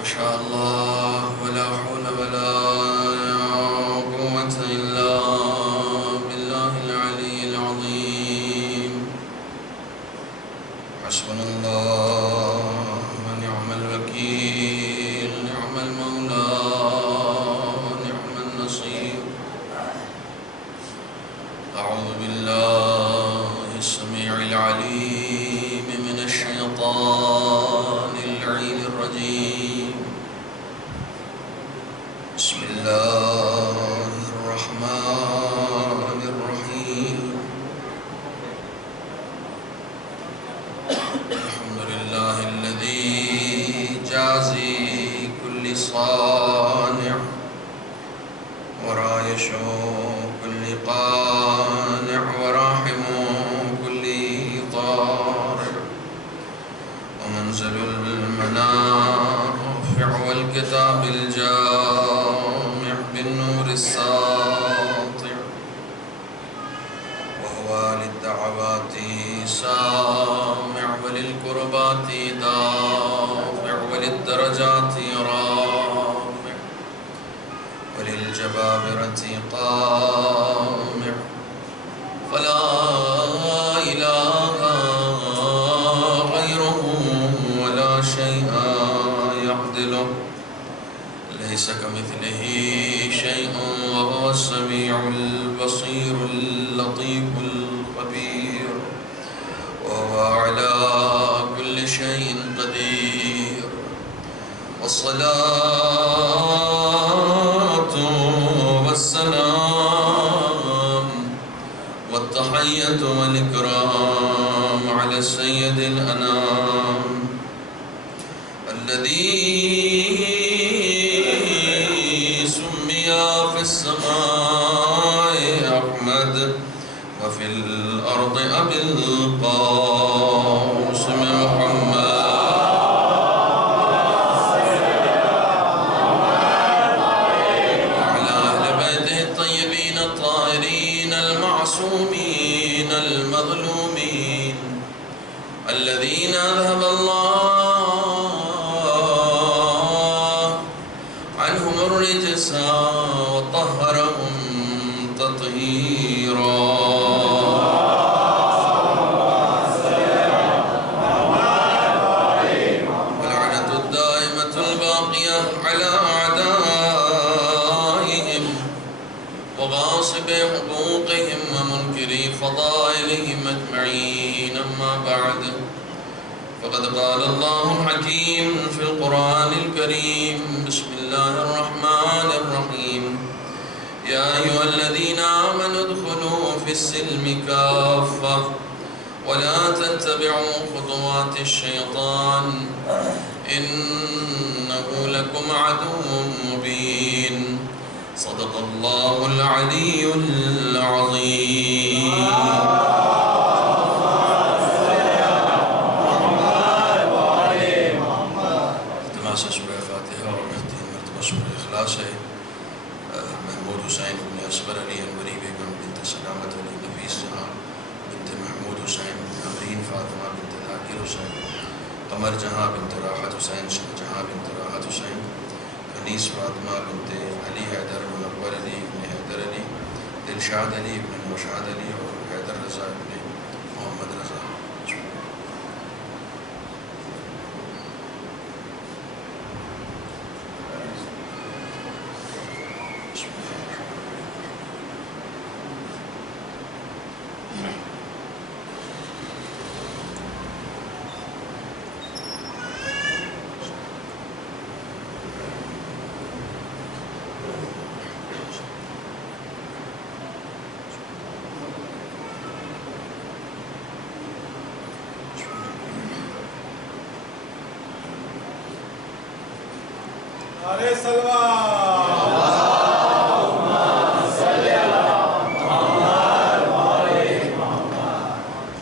ما شاء الله ولا حول ولا قوة إلا بالله العلي العظيم. حسبنا الله ونعم الوكيل، نعم المولى ونعم النصير. أعوذ بالله السميع العليم من الشيطان اللعين الرجيم. بسم الله الرحمن الرحيم. الحمد لله الذي جازي كل صانع ورايش كل قانع وراحم كل ضارع ومنزل المنافع والكتاب الجامع بالنور الساطع، وهو للدعوات سامع وللكربات دافع وللدرجات رافع وللجبابرة قامع، فلا إله غيره ولا شيء يعدله، ليس كمثله شيء وهو السميع البصير اللطيف الخبير، وهو على كل شيء قدير. والصلاة والسلام والتحية والإكرام على السيد الأنام الذي سمي في السماء أحمد وفي الأرض أبي القاسم محمد، وعلى أهل بيته الطيبين الطاهرين المعصومين المظلومين الذين أذهب الله عنهم الرجس وطهرهم تطهيرا. واللعنة الدائمة الباقية على أعدائهم وغاصبي حقوقهم ومنكري فضائلهم أجمعين. أما بعد، فقد قال الله الحكيم في القرآن الكريم: بسم الله الرحمن الرحيم. يا أيها الذين آمنوا ادخلوا في السلم كافة ولا تتبعوا خطوات الشيطان إنه لكم عدو مبين. صدق الله العلي العظيم. محمود حسین بن اصغر علی انوری بیگم بنت سلامت علی نفیس جہاں بنت محمود حسین امرین فاطمہ بنت ذاکر حسین قمر جہاں بنت راحت حسین جہاں بنت راحت حسین انیس فاطمہ بنت علی حیدر منور علی ابن حیدر علی دلشاد علی ابن نوشاد علی اور حیدر رضا ابن محمد رضا. نعرہ سلوات، اللہم صلی علی محمد وآلِ محمد.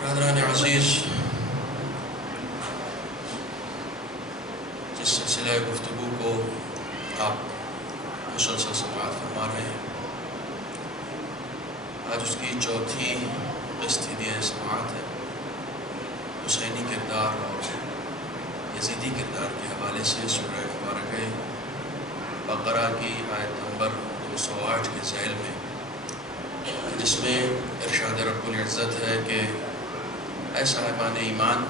برادران عزیز، جس سلسلہ گفتگو کو آپ مسلسل سماعت فرما رہے ہیں، آج اس کی چوتھی قسط سماعت ہے. حسینی کردار اور یزیدی کردار کے حوالے حوالے سے سورہ مبارک بقرہ کی آیت نمبر 208 کے ذیل میں، جس میں ارشاد رب العزت ہے کہ اے صاحبان ایمان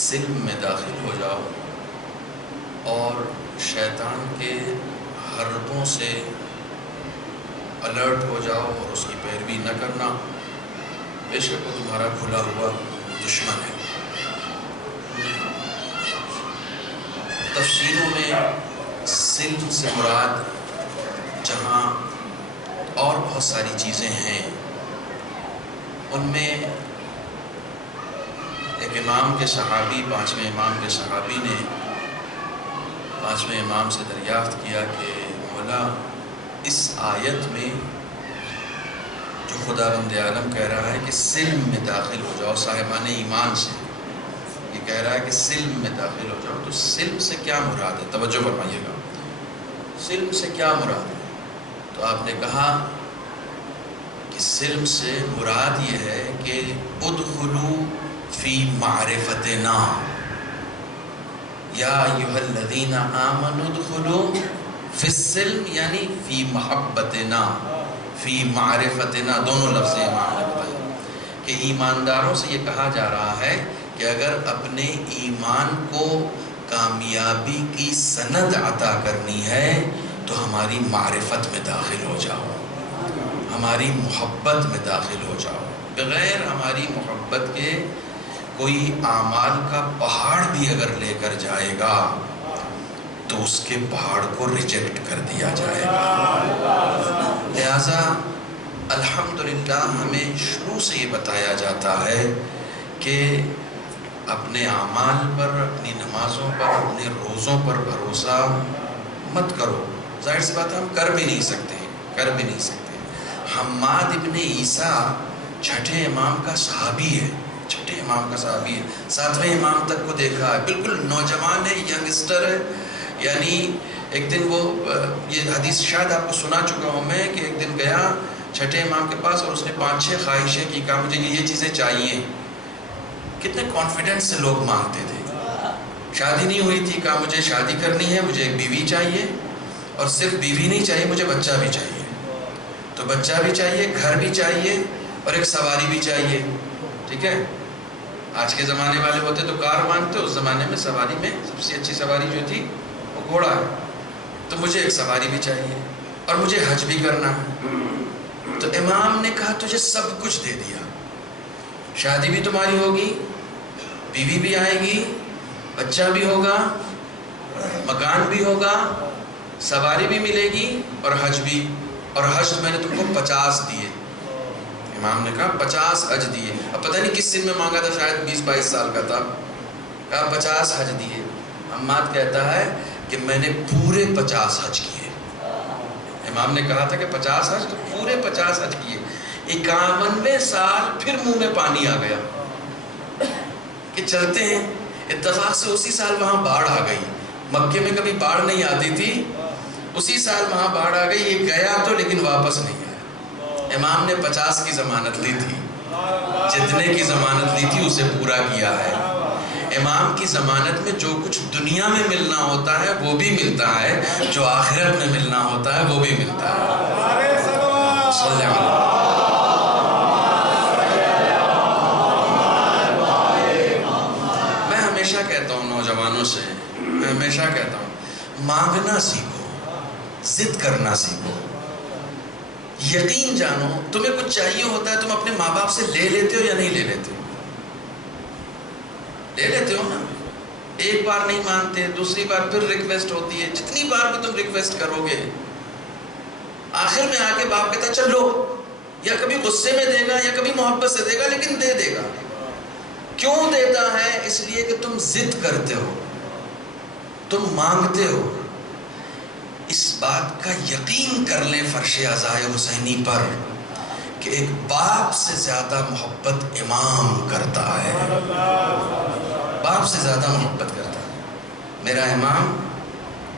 سلم میں داخل ہو جاؤ اور شیطان کے حربوں سے الرٹ ہو جاؤ اور اس کی پیروی نہ کرنا، بے شک وہ تمہارا کھلا ہوا دشمن ہے۔ تفسیروں میں سلم سے مراد جہاں اور بہت ساری چیزیں ہیں، ان میں ایک امام کے صحابی، 5ویں امام کے صحابی نے 5ویں امام سے دریافت کیا کہ مولا اس آیت میں جو خداوند عالم کہہ رہا ہے کہ سلم میں داخل ہو جاؤ صاحبان ایمان سے، یہ کہہ رہا ہے کہ سلم میں داخل ہو جاؤ، تو سلم سے کیا مراد ہے؟ توجہ فرمائیے گا، سلم سے کیا مراد ہے؟ تو آپ نے کہا کہ سلم سے مراد یہ ہے کہ ادخلوا فی معرفتنا یا ایھا الذین آمنوا ادخلوا فی السلم، یعنی فی محبتنا، فی معرفتنا، دونوں لفظ امام نے بتائے کہ ایمانداروں سے یہ کہا جا رہا ہے کہ اگر اپنے ایمان کو کامیابی کی سند عطا کرنی ہے تو ہماری معرفت میں داخل ہو جاؤ، ہماری محبت میں داخل ہو جاؤ۔ بغیر ہماری محبت کے کوئی اعمال کا پہاڑ بھی اگر لے کر جائے گا تو اس کے پہاڑ کو ریجیکٹ کر دیا جائے گا۔ لہٰذا الحمدللہ ہمیں شروع سے یہ بتایا جاتا ہے کہ اپنے اعمال پر، اپنی نمازوں پر، اپنے روزوں پر بھروسہ مت کرو۔ ظاہر سی بات ہے ہم کر بھی نہیں سکتے۔ حماد ابن عیسیٰ چھٹے امام کا صحابی ہے، 7ویں امام تک کو دیکھا ہے، بالکل نوجوان ہے، ینگسٹر ہے۔ یعنی ایک دن وہ، یہ حدیث شاید آپ کو سنا چکا ہوں میں، کہ ایک دن گیا چھٹے امام کے پاس اور اس نے 5-6 خواہشیں کی، کہا مجھے یہ چیزیں چاہیے۔ کتنے کانفیڈنس سے لوگ مانگتے تھے۔ شادی نہیں ہوئی تھی، کہا مجھے شادی کرنی ہے، مجھے ایک بیوی چاہیے، اور صرف بیوی نہیں چاہیے، مجھے بچہ بھی چاہیے۔ تو بچہ بھی چاہیے، گھر بھی چاہیے، اور ایک سواری بھی چاہیے۔ ٹھیک ہے، آج کے زمانے والے ہوتے تو کار مانگتے، اس زمانے میں سواری میں سب سے اچھی سواری جو تھی وہ گھوڑا ہے۔ تو مجھے ایک سواری بھی چاہیے اور مجھے حج بھی کرنا ہے۔ تو امام نے کہا تجھے سب کچھ دے دیا، شادی بھی تمہاری ہوگی، بیوی بھی آئے گی، بچہ بھی ہوگا، مکان بھی ہوگا، سواری بھی ملے گی، اور حج بھی، اور حج میں نے تم کو 50 دیے۔ امام نے کہا 50 حج دیے۔ اب پتہ نہیں کس سن میں مانگا تھا، شاید 20-22 سال کا تھا، کہا 50 حج دیے۔ حماد کہتا ہے کہ میں نے پورے 50 حج کیے۔ امام نے کہا تھا کہ 50 حج، تو پورے 50 حج کیے۔ 51ویں سال پھر منہ میں پانی آ گیا کہ چلتے ہیں۔ اتفاق سے اسی سال وہاں باڑھ آ گئی، مکے میں کبھی باڑھ نہیں آتی تھی، اسی سال وہاں باڑھ آ گئی۔ یہ گیا تو لیکن واپس نہیں آیا۔ امام نے 50 کی ضمانت لی تھی، جتنے کی ضمانت لی تھی اسے پورا کیا ہے۔ امام کی ضمانت میں جو کچھ دنیا میں ملنا ہوتا ہے وہ بھی ملتا ہے، جو آخرت میں ملنا ہوتا ہے وہ بھی ملتا ہے۔ صلی اللہ علیہ میں ہمیشہ کہتا ہوں نوجوانوں سے، میں ہمیشہ کہتا ہوں مانگنا سیکھو، ضد کرنا سیکھو۔ یقین جانو تمہیں کچھ چاہیے ہوتا ہے، تم اپنے ماں باپ سے لے لیتے ہو یا نہیں لے لیتے ہو؟ لے لیتے ہو نا۔ ایک بار نہیں مانتے، دوسری بار پھر ریکویسٹ ہوتی ہے، جتنی بار بھی تم ریکویسٹ کرو گے آخر میں آ کے باپ کہتا ہے چلو، یا کبھی غصے میں دے گا یا کبھی محبت سے دے گا، لیکن دے دے گا۔ کیوں دیتا ہے؟ اس لیے کہ تم ضد کرتے ہو، تم مانگتے ہو۔ اس بات کا یقین کر لیں فرش عزائے حسینی پر کہ ایک باپ سے زیادہ محبت امام کرتا ہے، باپ سے زیادہ محبت کرتا ہے۔ میرا امام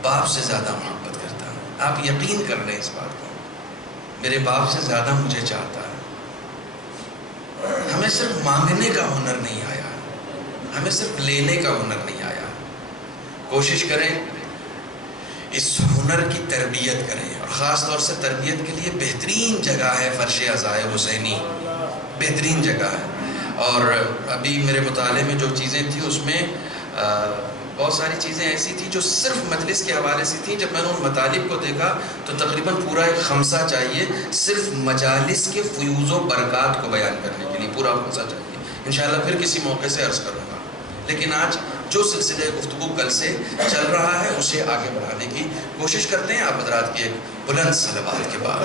باپ سے زیادہ محبت کرتا ہے۔ آپ یقین کر لیں اس بات کو، میرے باپ سے زیادہ مجھے چاہتا ہے۔ ہمیں صرف مانگنے کا ہنر نہیں آیا، ہمیں صرف لینے کا ہنر نہیں آیا، کوشش کریں اس ہنر کی تربیت کریں، اور خاص طور سے تربیت کے لیے بہترین جگہ ہے فرش عزائے حسینی، بہترین جگہ ہے۔ اور ابھی میرے مطالعے میں جو چیزیں تھیں اس میں بہت ساری چیزیں ایسی تھیں جو صرف مجلس کے حوالے سے تھیں۔ جب میں نے ان مطالب کو دیکھا تو تقریباً پورا ایک خمسہ چاہیے صرف مجالس کے فیوز و برکات کو بیان کرنے کے لیے، پورا خمسہ چاہیے۔ انشاءاللہ پھر کسی موقع سے عرض کروں گا، لیکن آج جو سلسلہ گفتگو کل سے چل رہا ہے اسے آگے بڑھانے کی کوشش کرتے ہیں آپ حضرات کی ایک بلند صلوات کے بعد۔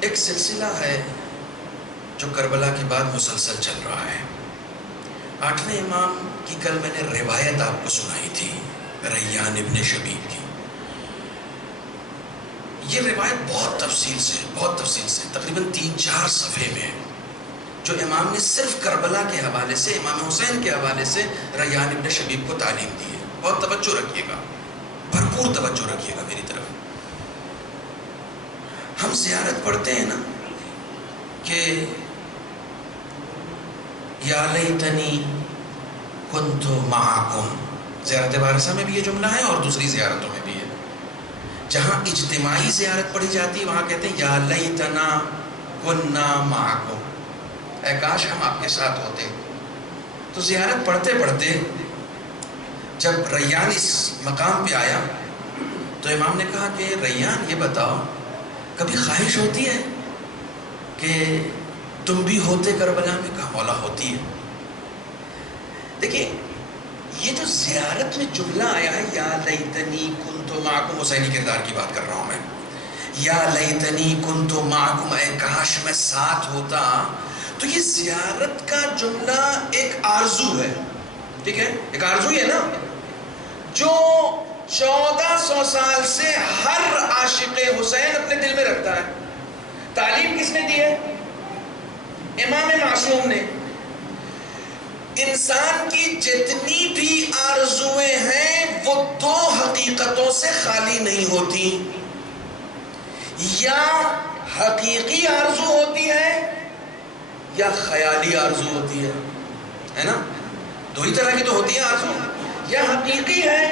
ایک سلسلہ ہے جو کربلا کے بعد مسلسل چل رہا ہے۔ 8ویں امام کی کل میں نے روایت آپ کو سنائی تھی، ریان ابن شبیب کی۔ یہ روایت بہت تفصیل سے تقریباً 3-4 صفحے میں ہے، جو امام نے صرف کربلا کے حوالے سے، امام حسین کے حوالے سے ریان ابن شبیب کو تعلیم دی ہے۔ بہت توجہ رکھیے گا، بھرپور توجہ رکھیے گا میری طرف۔ ہم زیارت پڑھتے ہیں نا کہ یا لیتنی کنت معکم، زیارت بارسہ میں بھی یہ جملہ ہے اور دوسری زیارتوں میں بھی ہے۔ جہاں اجتماعی زیارت پڑھی جاتی ہے وہاں کہتے ہیں یا لیتنا کننا معکم، اے کاش ہم آپ کے ساتھ ہوتے۔ تو زیارت پڑھتے پڑھتے جب ریان اس مقام پہ آیا تو امام نے کہا کہ ریان یہ بتاؤ کبھی خواہش ہوتی ہے کہ تم بھی ہوتے کربلا میں؟ کہا مولا ہوتی ہے۔ دیکھیں یہ جو زیارت میں جملہ آیا ہے یا لیتنی کنت معکم، حسینی کردار کی بات کر رہا ہوں میں، یا لیتنی کنت معکم، اے کاش میں ساتھ ہوتا، تو یہ زیارت کا جملہ ایک آرزو ہے، ٹھیک ہے، ایک آرزو ہی ہے نا، جو 1400 سال سے ہر عاشق حسین اپنے دل میں رکھتا ہے۔ تعلیم کس نے دی ہے؟ امام معصوم نے۔ انسان کی جتنی بھی آرزویں ہیں وہ 2 حقیقتوں سے خالی نہیں ہوتی، یا حقیقی آرزو ہوتی ہے یا خیالی آرزو ہوتی ہے نا؟ 2 ہی طرح کی تو ہوتی ہے آرزو، یا حقیقی ہے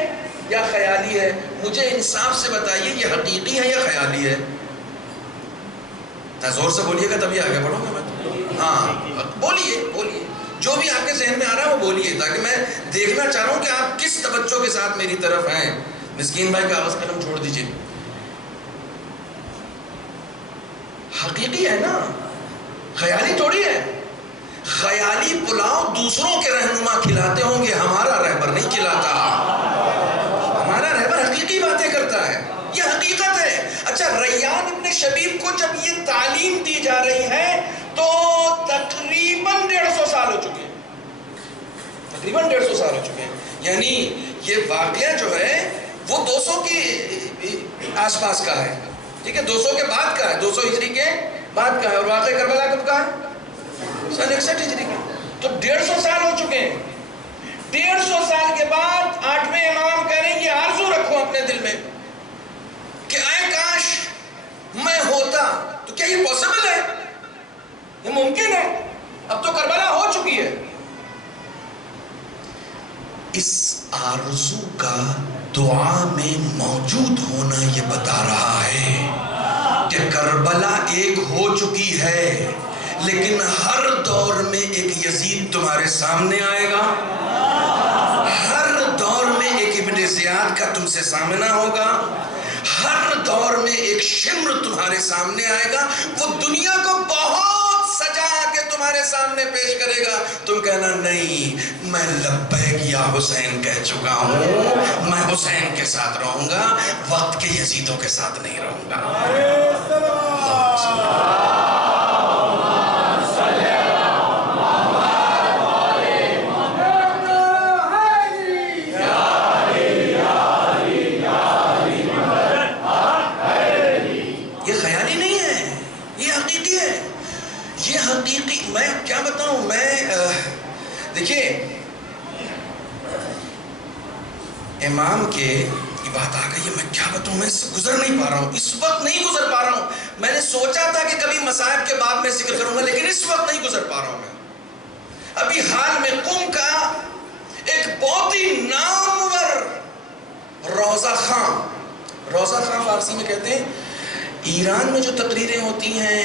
یا خیالی ہے۔ مجھے انصاف سے بتائیے یہ حقیقی ہے یا خیالی ہے؟ زور سے بولیے گا تبھی آگے بڑھوں گا میں۔ ہاں بولیے، جو بھی آپ کے ذہن میں آ رہا ہے وہ بولیے، تاکہ میں دیکھنا چاہ رہا ہوں کہ آپ کس توجہ کے ساتھ میری طرف ہیں۔ مسکین بھائی کاغذ قلم چھوڑ دیجئے۔ حقیقی ہے نا، خیالی تھوڑی ہے۔ خیالی پلاؤ دوسروں کے رہنما کھلاتے ہوں گے، ہمارا رہبر نہیں کھلاتا، ہمارا رہبر حقیقی باتیں کرتا ہے، یہ حقیقت ہے۔ اچھا، ریان ابن شبیب کو جب یہ تعلیم دی جا رہی ہے تو تقریباً 150 سال ہو چکے ہیں، یعنی یہ واقعہ جو ہے وہ 200 کے آس پاس کا ہے، ٹھیک ہے، 200 کے بعد کا ہے، 200 ہجری کے بعد کا ہے، اور واقعہ کربلا کب کا ہے؟ 61 ہجری کا۔ تو 150 سال ہو چکے ہیں۔ 150 سال کے بعد 8ویں امام کہہ رہے ہیں یہ آرزو رکھو اپنے دل میں کہ اے کاش میں ہوتا۔ تو کیا یہ پاسبل ہے؟ یہ ممکن ہے؟ اب تو کربلا ہو چکی ہے۔ اس آرزو کا دعا میں موجود ہونا یہ بتا رہا ہے کہ کربلا ایک ہو چکی ہے، لیکن ہر دور میں ایک یزید تمہارے سامنے آئے گا، ہر دور میں ایک ابن زیاد کا تم سے سامنا ہوگا، ہر دور میں ایک شمر تمہارے سامنے آئے گا، وہ دنیا کو بہت سجا کے تمہارے سامنے پیش کرے گا، تم کہنا نہیں میں لبیک یا حسین کہہ چکا ہوں، میں حسین کے ساتھ رہوں گا، وقت کے یزیدوں کے ساتھ نہیں رہوں گا۔ میں کیا بتاؤں، دیکھیے امام کے بات آ گئی ہے، میں کیا بتاؤں، میں اس سے گزر نہیں پا رہا ہوں، اس وقت نہیں گزر پا رہا ہوں. میں نے سوچا تھا کہ کبھی مصائب کے بعد میں ذکر کروں گا، لیکن اس وقت نہیں گزر پا رہا ہوں. میں ابھی حال میں قم کا ایک بہت ہی نامور روضہ خاں فارسی میں کہتے ہیں. ایران میں جو تقریریں ہوتی ہیں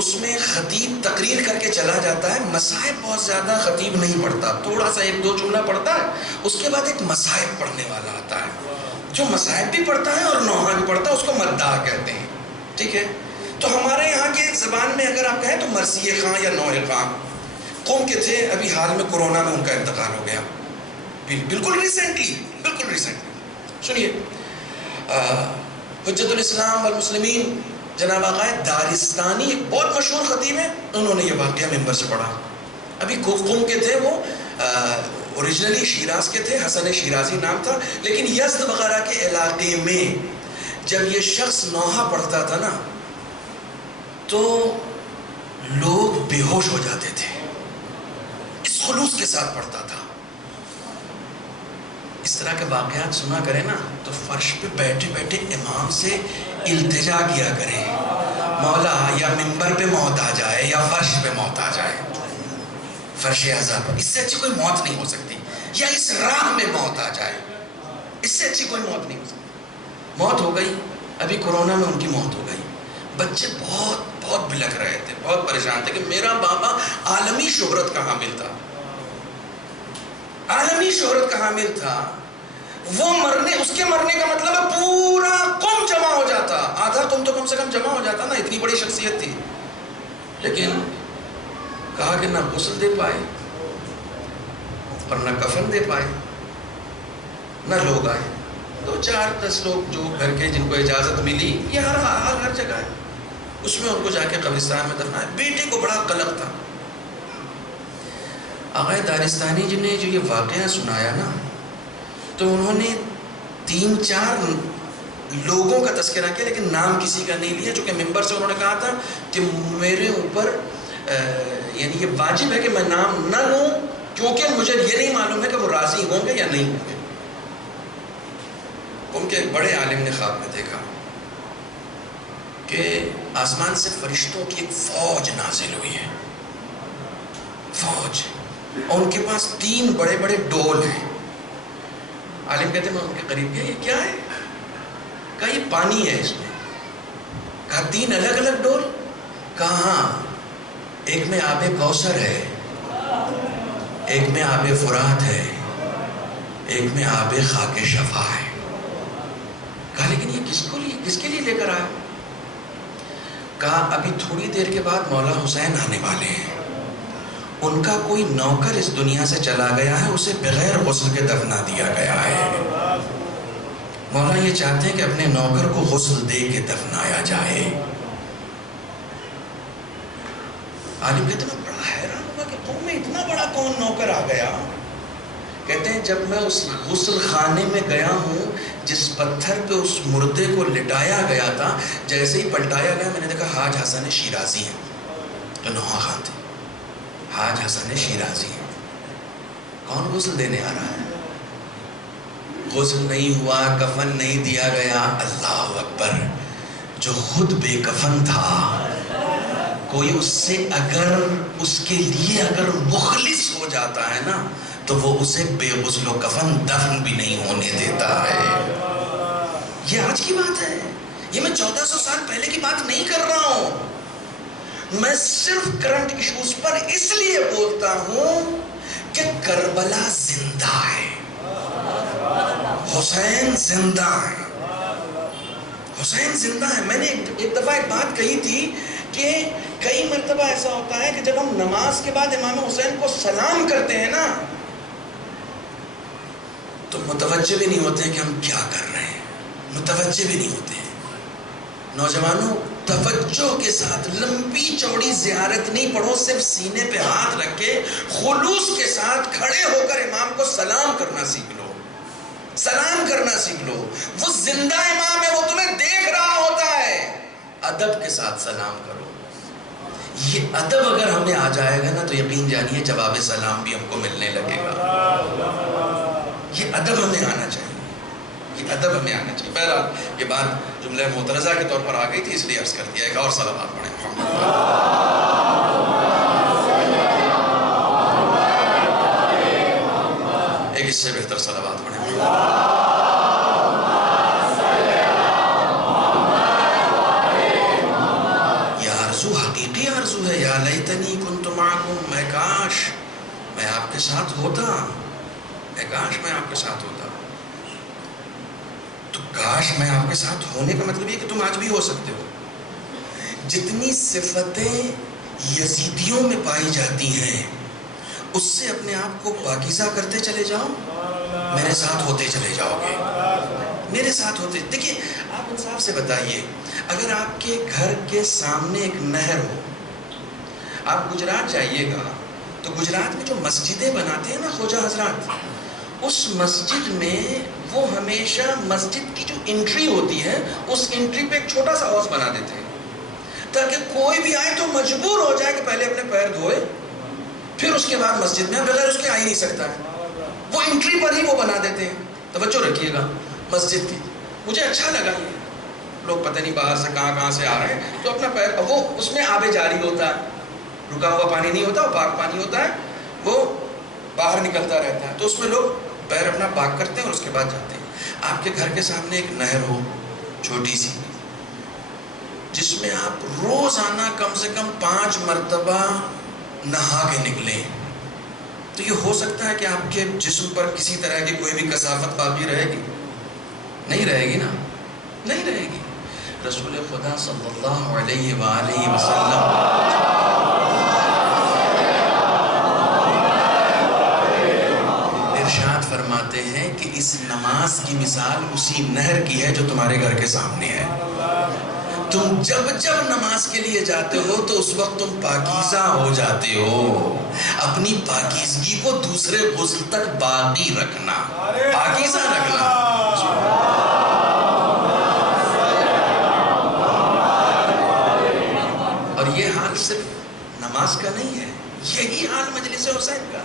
اس میں خطیب تقریر کر کے چلا جاتا ہے، مصائب بہت زیادہ خطیب نہیں پڑھتا، تھوڑا سا ایک دو جملہ پڑھتا ہے، اس کے بعد ایک مصائب پڑھنے والا آتا ہے جو مصائب بھی پڑھتا ہے اور نوحہ بھی پڑھتا ہے، اس کو مداح کہتے ہیں. ٹھیک ہے، تو ہمارے یہاں کے زبان میں اگر آپ کہیں تو مرثیہ خاں یا نوحہ خاں قوم کے تھے. ابھی حال میں کورونا میں ان کا انتقال ہو گیا، بالکل ریسنٹلی. سنیے، حجت الاسلام والمسلمین جناب آقا دارستانی ایک بہت مشہور خطیب ہیں، انہوں نے یہ واقعہ ممبر سے پڑھا. ابھی قوم کے تھے، وہ اوریجنلی شیراز کے تھے، حسن شیرازی نام تھا، لیکن یزد وغیرہ کے علاقے میں جب یہ شخص نوحہ پڑھتا تھا نا تو لوگ بے ہوش ہو جاتے تھے. اس خلوص کے ساتھ پڑھتا تھا. اس طرح کے واقعات سنا کریں نا تو فرش پہ بیٹھے بیٹھے امام سے التجا کیا کریں، مولا یا ممبر پہ موت آ جائے یا فرش پہ موت آ جائے، فرش عذاب پر. اس سے اچھی کوئی موت نہیں ہو سکتی، یا اس راہ میں موت آ جائے، اس سے اچھی کوئی موت نہیں ہو سکتی. موت ہو گئی، ابھی کورونا میں ان کی موت ہو گئی. بچے بہت بہت بلک رہے تھے، بہت پریشان تھے کہ میرا بابا عالمی شہرت کا حامل تھا، عالمی شہرت کا حامل تھا. وہ اس کے مرنے کا مطلب ہے پورا قوم جمع ہو جاتا، آدھا قوم تو کم سے کم جمع ہو جاتا نا، اتنی بڑی شخصیت تھی. لیکن کہا کہ نہ غسل دے پائے اور نہ کفن دے پائے، نہ لوگ آئے. 2-4-10 لوگ جو گھر کے جن کو اجازت ملی، یہ ہر جگہ ہے، اس میں ان کو جا کے قبرستان میں دفنایا. بیٹے کو بڑا قلق تھا. آقا دارستانی جی نے جو یہ واقعہ سنایا نا تو انہوں نے 3-4 لوگوں کا تذکرہ کیا، لیکن نام کسی کا نہیں لیا، چونکہ ممبر سے انہوں نے کہا تھا کہ میرے اوپر یعنی یہ واجب ہے کہ میں نام نہ لوں، کیونکہ مجھے یہ نہیں معلوم ہے کہ وہ راضی ہوں گے یا نہیں ہوں گے. ان کے ایک بڑے عالم نے خواب میں دیکھا کہ آسمان سے فرشتوں کی ایک فوج نازل ہوئی ہے، فوج، اور ان کے پاس 3 بڑے بڑے ڈول ہیں. عالم کہتے ہیں میں ان کے قریب گیا، یہ کیا ہے؟ کہا یہ پانی ہے اس میں. کہا 3 الگ الگ ڈول؟ کہا ہاں، ایک میں آب کوثر ہے، ایک میں آب فرات ہے، ایک میں آب خاک شفا ہے. کہا لیکن یہ کس کے لیے لے کر آئے؟ کہا ابھی تھوڑی دیر کے بعد مولا حسین آنے والے ہیں، ان کا کوئی نوکر اس دنیا سے چلا گیا ہے، اسے بغیر غسل کے دفنا دیا گیا ہے. مولا یہ چاہتے ہیں کہ اپنے نوکر کو غسل دے کے دفنایا جائے. عالم کہتے ہیں میں بڑا حیران ہوا کہ قوم میں اتنا بڑا کون نوکر آ گیا. کہتے ہیں جب میں اس غسل خانے میں گیا ہوں جس پتھر پہ اس مردے کو لٹایا گیا تھا، جیسے ہی پلٹایا گیا میں نے دیکھا حاج حسن شیرازی ہیں، تو نوحہ خاں تھے. حاج حسن شیرازی ہیں، کون غسل دینے آ رہا ہے؟ غسل نہیں ہوا، کفن نہیں دیا گیا. اللہ اکبر. جو خود بے کفن تھا، کوئی اس سے اگر اس کے لیے اگر مخلص ہو جاتا ہے نا تو وہ اسے بے غسل و کفن دفن بھی نہیں ہونے دیتا ہے. یہ آج کی بات ہے، یہ میں 1400 سال پہلے کی بات نہیں کر رہا ہوں. میں صرف کرنٹ ایشوز پر اس لیے بولتا ہوں کہ کربلا زندہ ہے، حسین زندہ ہے، حسین زندہ ہے. میں نے ایک دفعہ ایک بات کہی تھی کہ کئی مرتبہ ایسا ہوتا ہے کہ جب ہم نماز کے بعد امام حسین کو سلام کرتے ہیں نا تو متوجہ بھی نہیں ہوتے ہیں کہ ہم کیا کر رہے ہیں، متوجہ بھی نہیں ہوتے ہیں. نوجوانوں توجہ کے ساتھ لمبی چوڑی زیارت نہیں پڑھو، صرف سینے پہ ہاتھ رکھ کے خلوص کے ساتھ کھڑے ہو کر امام کو سلام کرنا سیکھ لو، سلام کرنا سیکھ لو. وہ زندہ امام ہے، وہ تمہیں دیکھ رہا ہوتا ہے. ادب کے ساتھ سلام کرو. یہ ادب اگر ہمیں آ جائے گا نا تو یقین جانیے جواب سلام بھی ہم کو ملنے لگے گا. یہ ادب ہمیں آنا چاہیے، یہ ادب ہمیں آنا چاہیے. بہرحال یہ بات جملہ معترضہ کے طور پر آ گئی تھی اس لیے عرض کر دیا. ایک اور صلوات پڑھیں محمد. ایک اس سے بہتر صلوات پڑھیں. یہ آرزو حقیقی آرزو ہے. یا لیتنی کنت معکم، میں کاش میں آپ کے ساتھ ہوتا، میں کاش میں آپ کے ساتھ ہوتا. تو کاش میں آپ کے ساتھ ہونے کا مطلب یہ کہ تم آج بھی ہو سکتے ہو. جتنی صفتیں یزیدیوں میں پائی جاتی ہیں اس سے اپنے آپ کو پاکیزہ کرتے چلے جاؤ، میرے ساتھ ہوتے چلے جاؤ گے. میرے ساتھ ہوتے. دیکھیے آپ انصاف سے بتائیے، اگر آپ کے گھر کے سامنے ایک نہر ہو، آپ گجرات جائیے گا تو گجرات میں جو مسجدیں بناتے ہیں نا خواجہ حضرات، اس مسجد میں وہ ہمیشہ مسجد کی جو انٹری ہوتی ہے اس انٹری پہ ایک چھوٹا سا ہاؤس بنا دیتے ہیں تاکہ کوئی بھی آئے تو مجبور ہو جائے کہ پہلے اپنے پیر دھوئے پھر اس کے بعد مسجد میں، بغیر اس کے آ ہی نہیں سکتا ہے. وہ انٹری پر ہی وہ بنا دیتے ہیں. توجہ رکھیے گا مسجد کی. مجھے اچھا لگا یہ لوگ پتہ نہیں باہر سے کہاں سے آ رہے ہیں تو اپنا پیر، وہ اس میں آب جاری ہوتا ہے، رکا ہوا پانی نہیں ہوتا، وہ پاک پانی ہوتا ہے، وہ باہر نکلتا رہتا ہے. تو اس میں لوگ پیر اپنا پاک کرتے ہیں اور اس کے بعد جاتے ہیں. آپ کے گھر کے سامنے ایک نہر ہو چھوٹی سی، جس میں آپ روزانہ کم سے کم 5 مرتبہ نہا کے نکلیں، تو یہ ہو سکتا ہے کہ آپ کے جسم پر کسی طرح کی کوئی بھی کثافت باقی رہے گی؟ نہیں رہے گی نا، نہیں رہے گی. رسول خدا صلی اللہ علیہ وآلہ وسلم ارشاد فرماتے ہیں کہ اس نماز کی مثال اسی نہر کی ہے جو تمہارے گھر کے سامنے ہے. تم جب جب نماز کے لیے جاتے ہو تو اس وقت تم پاکیزہ ہو جاتے ہو. اپنی پاکیزگی کو دوسرے غسل تک باقی رکھنا، پاکیزہ رکھنا. اور یہ حال صرف نماز کا نہیں ہے، یہی حال مجلس حسین کا،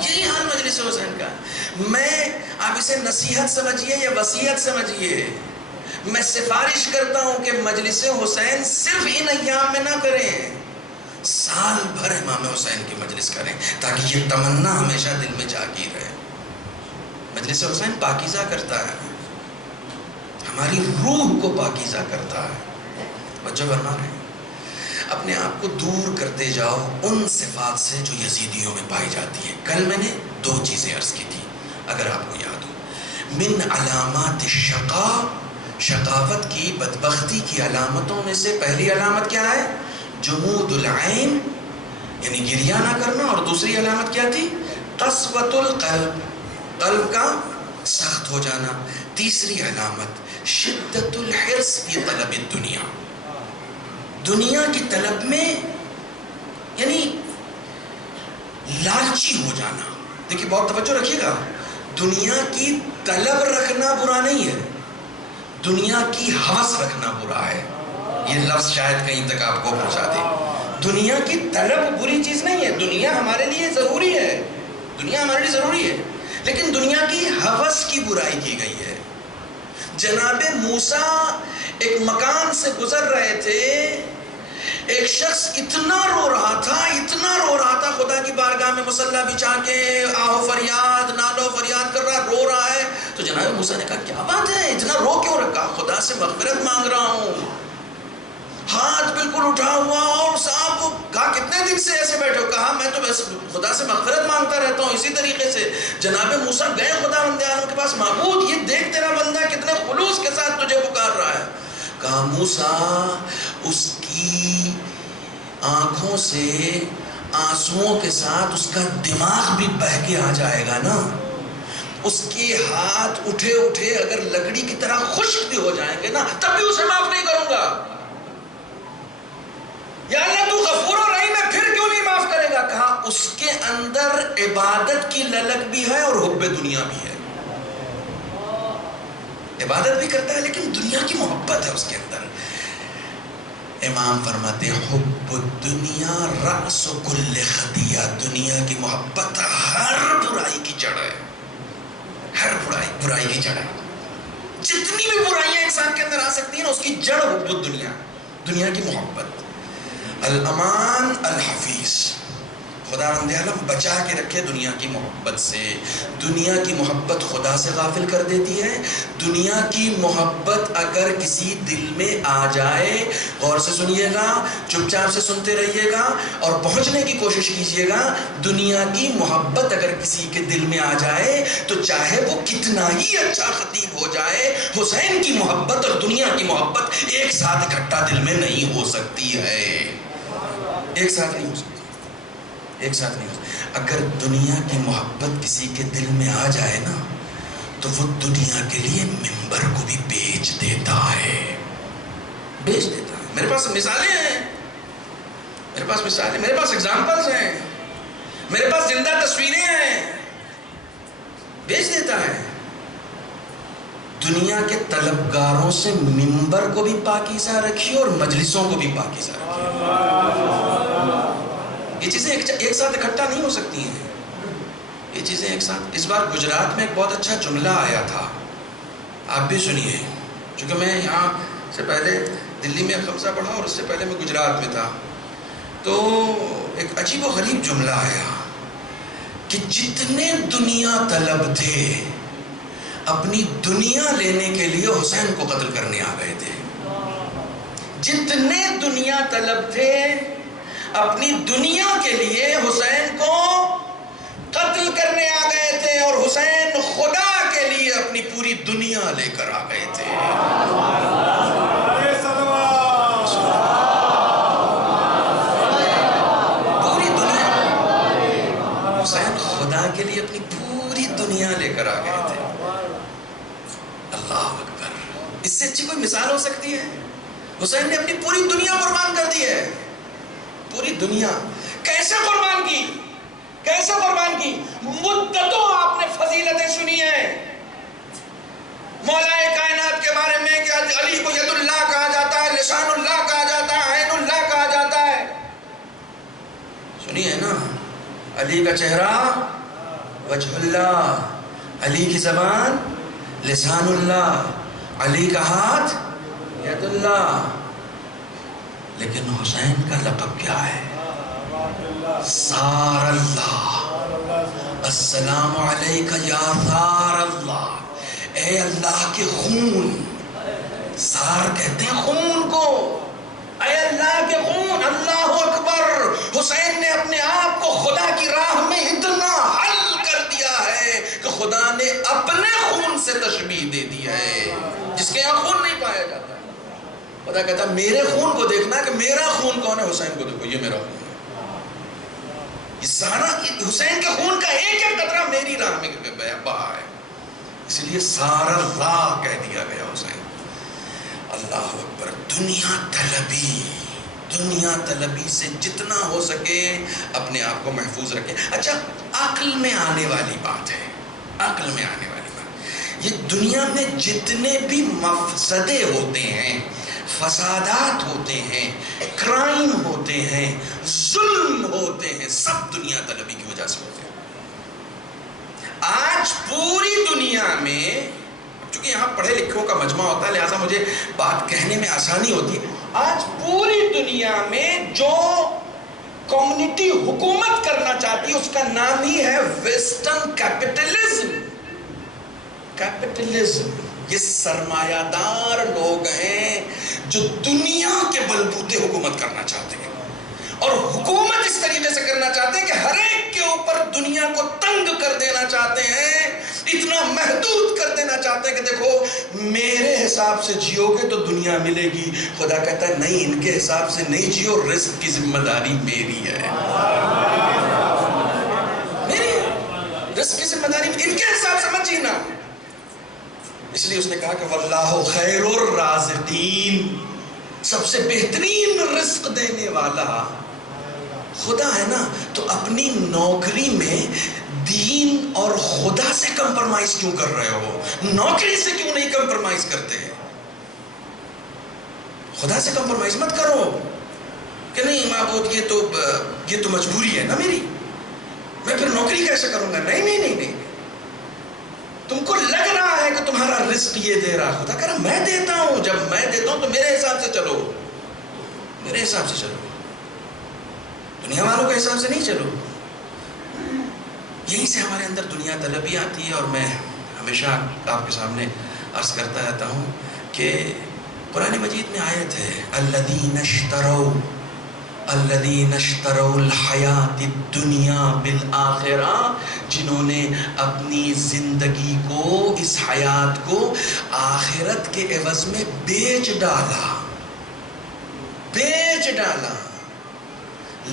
یہی حال مجلس حسین کا. میں آپ اسے نصیحت سمجھیے یا وصیت سمجھیے، میں سفارش کرتا ہوں کہ مجلس حسین صرف ان ایام میں نہ کریں، سال بھر امام حسین کی مجلس کریں تاکہ یہ تمنا ہمیشہ دل میں جاگی رہے. مجلس حسین پاکیزہ کرتا ہے، ہماری روح کو پاکیزہ کرتا ہے. بچوں فرما رہے ہیں اپنے آپ کو دور کرتے جاؤ ان صفات سے جو یزیدیوں میں پائی جاتی ہیں. کل میں نے 2 چیزیں عرض کی تھی اگر آپ کو یاد ہو. من علامات الشقاء، شقاوت کی، بدبختی کی علامتوں میں سے پہلی علامت کیا ہے؟ جمود العین، یعنی گریہ نہ کرنا. اور دوسری علامت کیا تھی؟ قسوۃ القلب، قلب کا سخت ہو جانا. تیسری علامت شدت الحرص فی طلب الدنیا، دنیا کی طلب میں یعنی لالچی ہو جانا. دیکھیے بہت توجہ رکھیے گا، دنیا کی طلب رکھنا برا نہیں ہے، دنیا کی ہوس رکھنا برا ہے. یہ لفظ شاید کہیں تک آپ کو پہنچا دے. دنیا کی طلب بری چیز نہیں ہے، دنیا ہمارے لیے ضروری ہے، دنیا ہمارے لیے ضروری ہے، لیکن دنیا کی ہوس کی برائی کی گئی ہے. جناب موسیٰ ایک مکان سے گزر رہے تھے، ایک شخص اتنا رو رہا تھا خدا کی بارگاہ میں مصلی بچھا کے آہو فریاد نالو فریاد کر رہا، رو رہا ہے. تو جناب موسیٰ نے کہا کیا بات ہے، اتنا رو کیوں رکھا؟ خدا سے مغفرت مانگ رہا ہوں. ہاتھ بالکل اٹھا ہوا، اور صاحب کو کہا کتنے دن سے ایسے بیٹھے ہو؟ کہا میں تو بس خدا سے مغفرت مانگتا رہتا ہوں اسی طریقے سے. جناب موسیٰ گئے خدا بندے عالم کے پاس، معبود یہ دیکھ تیرا بندہ کتنے خلوص کے ساتھ تجھے پکار رہا ہے. کہا موسیٰ اس کی آنکھوں سے آنسوؤں کے ساتھ اس کا دماغ بھی بہہ کے آ جائے گا نا، اس کے ہاتھ اٹھے اگر لکڑی کی طرح خشک بھی ہو جائیں گے نا تب بھی اسے معاف نہیں کروں گا. یا اللہ تو غفور و رحیم ہے، پھر کیوں نہیں معاف کرے گا؟ کہا اس کے اندر عبادت کی للک بھی ہے اور حب دنیا بھی ہے. عبادت بھی کرتا ہے لیکن دنیا کی محبت ہے اس کے اندر. امام فرماتے ہیں حب الدنیا رأس کل خطیہ، دنیا کی محبت ہر برائی کی جڑ ہے، ہر برائی کی جڑ ہے. جتنی بھی برائیاں انسان کے اندر آ سکتی ہیں نا، اس کی جڑ حب الدنیا، دنیا کی محبت۔ الامان الحفیظ، خداوند عالم بچا کے رکھے دنیا کی محبت سے۔ دنیا کی محبت خدا سے غافل کر دیتی ہے۔ دنیا کی محبت اگر کسی دل میں آ جائے، غور سے سنیے گا، چپ چاپ سے سنتے رہیے گا اور پہنچنے کی کوشش کیجیے گا۔ دنیا کی محبت اگر کسی کے دل میں آ جائے تو چاہے وہ کتنا ہی اچھا خطیب ہو جائے، حسین کی محبت اور دنیا کی محبت ایک ساتھ اکٹھا دل میں نہیں ہو سکتی ہے، ایک ساتھ نہیں ہو سکتی، ایک ساتھ نہیں ہو سکتی۔ اگر دنیا کی محبت کسی کے دل میں آ جائے نا تو وہ دنیا کے لیے ممبر کو بھی بیچ دیتا ہے، بیچ دیتا ہے۔ میرے پاس مثالیں ہیں، میرے پاس مثالیں، میرے پاس اگزامپلز ہیں، میرے پاس زندہ تصویریں ہیں، بیچ دیتا ہے۔ دنیا کے طلبگاروں سے ممبر کو بھی پاکیزہ رکھیے اور مجلسوں کو بھی پاکیزہ رکھیے۔ یہ چیزیں ایک ساتھ اکٹھا نہیں ہو سکتی ہیں، یہ چیزیں ایک ساتھ۔ اس بار گجرات میں ایک بہت اچھا جملہ آیا تھا، آپ بھی سنیے، چونکہ میں یہاں سے پہلے دلی میں خمسہ پڑھا اور اس سے پہلے میں گجرات میں تھا، تو ایک عجیب و غریب جملہ آیا کہ جتنے دنیا طلب تھے اپنی دنیا لینے کے لیے حسین کو قتل کرنے آ گئے تھے۔ جتنے دنیا طلب تھے اپنی دنیا کے لیے حسین کو قتل کرنے آ گئے تھے، اور حسین خدا کے لیے اپنی پوری دنیا لے کر آ گئے تھے۔ پوری دنیا، حسین خدا کے لیے اپنی پوری دنیا لے کر آ گئے تھے۔ اللہ اکبر، اس سے اچھی کوئی مثال ہو سکتی ہے؟ حسین نے اپنی پوری دنیا قربان کر دی ہے، پوری دنیا۔ کیسے قربان کی؟ کیسے قربان کی؟ مدتوں آپ نے فضیلتیں سنی ہیں مولا کائنات کے بارے میں کہ علی کو ید اللہ کہا جاتا ہے، لسان اللہ کہا جاتا ہے، عین اللہ کہا جاتا ہے، سنی ہے نا؟ علی کا چہرہ وجہ اللہ، علی کی زبان لسان اللہ، علی کا ہاتھ ید اللہ۔ لیکن حسین کا لقب کیا ہے؟ سار اللہ، السلام علیکہ یا ثار اللہ، اے اللہ کے خون۔ سار کہتے ہیں خون کو، اے اللہ کے خون۔ اللہ اکبر، حسین نے اپنے آپ کو خدا کی راہ میں اتنا حل کر دیا ہے کہ خدا نے اپنے خون سے تشبیہ دے دی ہے، جس کے یہاں خون نہیں پایا جاتا۔ خدا کہتا ہے میرے خون کو دیکھنا کہ میرا خون کون ہے، حسین کو دیکھو، یہ میرا خون ہے۔ یہ سارا حسین کے خون کا ایک ایک قطرہ میری راہ میں بہا ہے، اس لیے سارا راہ کہہ دیا گیا حسین۔ اللہ اکبر، دنیا طلبی، دنیا طلبی سے جتنا ہو سکے اپنے آپ کو محفوظ رکھیں۔ اچھا، عقل میں آنے والی بات ہے، عقل میں آنے والی بات، یہ دنیا میں جتنے بھی مفسدے ہوتے ہیں، فسادات ہوتے ہیں، کرائم ہوتے ہیں، ظلم ہوتے ہیں، سب دنیا طلبی کی وجہ سے ہوتے ہیں۔ آج پوری دنیا میں، چونکہ یہاں پڑھے لکھوں کا مجمع ہوتا ہے لہٰذا مجھے بات کہنے میں آسانی ہوتی ہے، آج پوری دنیا میں جو کمیونٹی حکومت کرنا چاہتی ہے اس کا نام ہی ہے ویسٹرن کیپٹلزم۔ کیپٹلزم، یہ سرمایہ دار لوگ ہیں جو دنیا کے بلبوتے حکومت کرنا چاہتے ہیں، اور حکومت اس طریقے سے کرنا چاہتے ہیں کہ ہر ایک کے اوپر دنیا کو تنگ کر دینا چاہتے ہیں، اتنا محدود کر دینا چاہتے ہیں کہ دیکھو میرے حساب سے جیو گے تو دنیا ملے گی۔ خدا کہتا ہے نہیں، ان کے حساب سے نہیں جیو، رزق کی ذمہ داری میری ہے، میری رزق کی ذمہ داری ان کے حساب سے مت جینا۔ اس لیے اس نے کہا کہ واللہ خیر الرازقین، سب سے بہترین رزق دینے والا خدا ہے نا۔ تو اپنی نوکری میں دین اور خدا سے کمپرمائز کیوں کر رہے ہو؟ نوکری سے کیوں نہیں کمپرمائز کرتے؟ خدا سے کمپرمائز مت کرو کہ نہیں معبود یہ تو مجبوری ہے نا میری، میں پھر نوکری کیسے کروں گا؟ نہیں نہیں نہیں نہیں، تم کو لگ رہا ہے کہ تمہارا رزق یہ دے رہا، خدا کہہ رہا میں دیتا ہوں، جب میں دیتا ہوں تو میرے حساب سے چلو، میرے حساب سے چلو، دنیا والوں کے حساب سے نہیں چلو۔ یہیں سے ہمارے اندر دنیا طلبی آتی ہے، اور میں ہمیشہ آپ کے سامنے عرض کرتا رہتا ہوں کہ قرآن مجید میں آیت ہے الذین اشتروا الحیات الدنیا بالآخرہ، جنہوں نے اپنی زندگی کو، اس حیات کو آخرت کے عوض میں بیچ ڈالا، بیچ ڈالا۔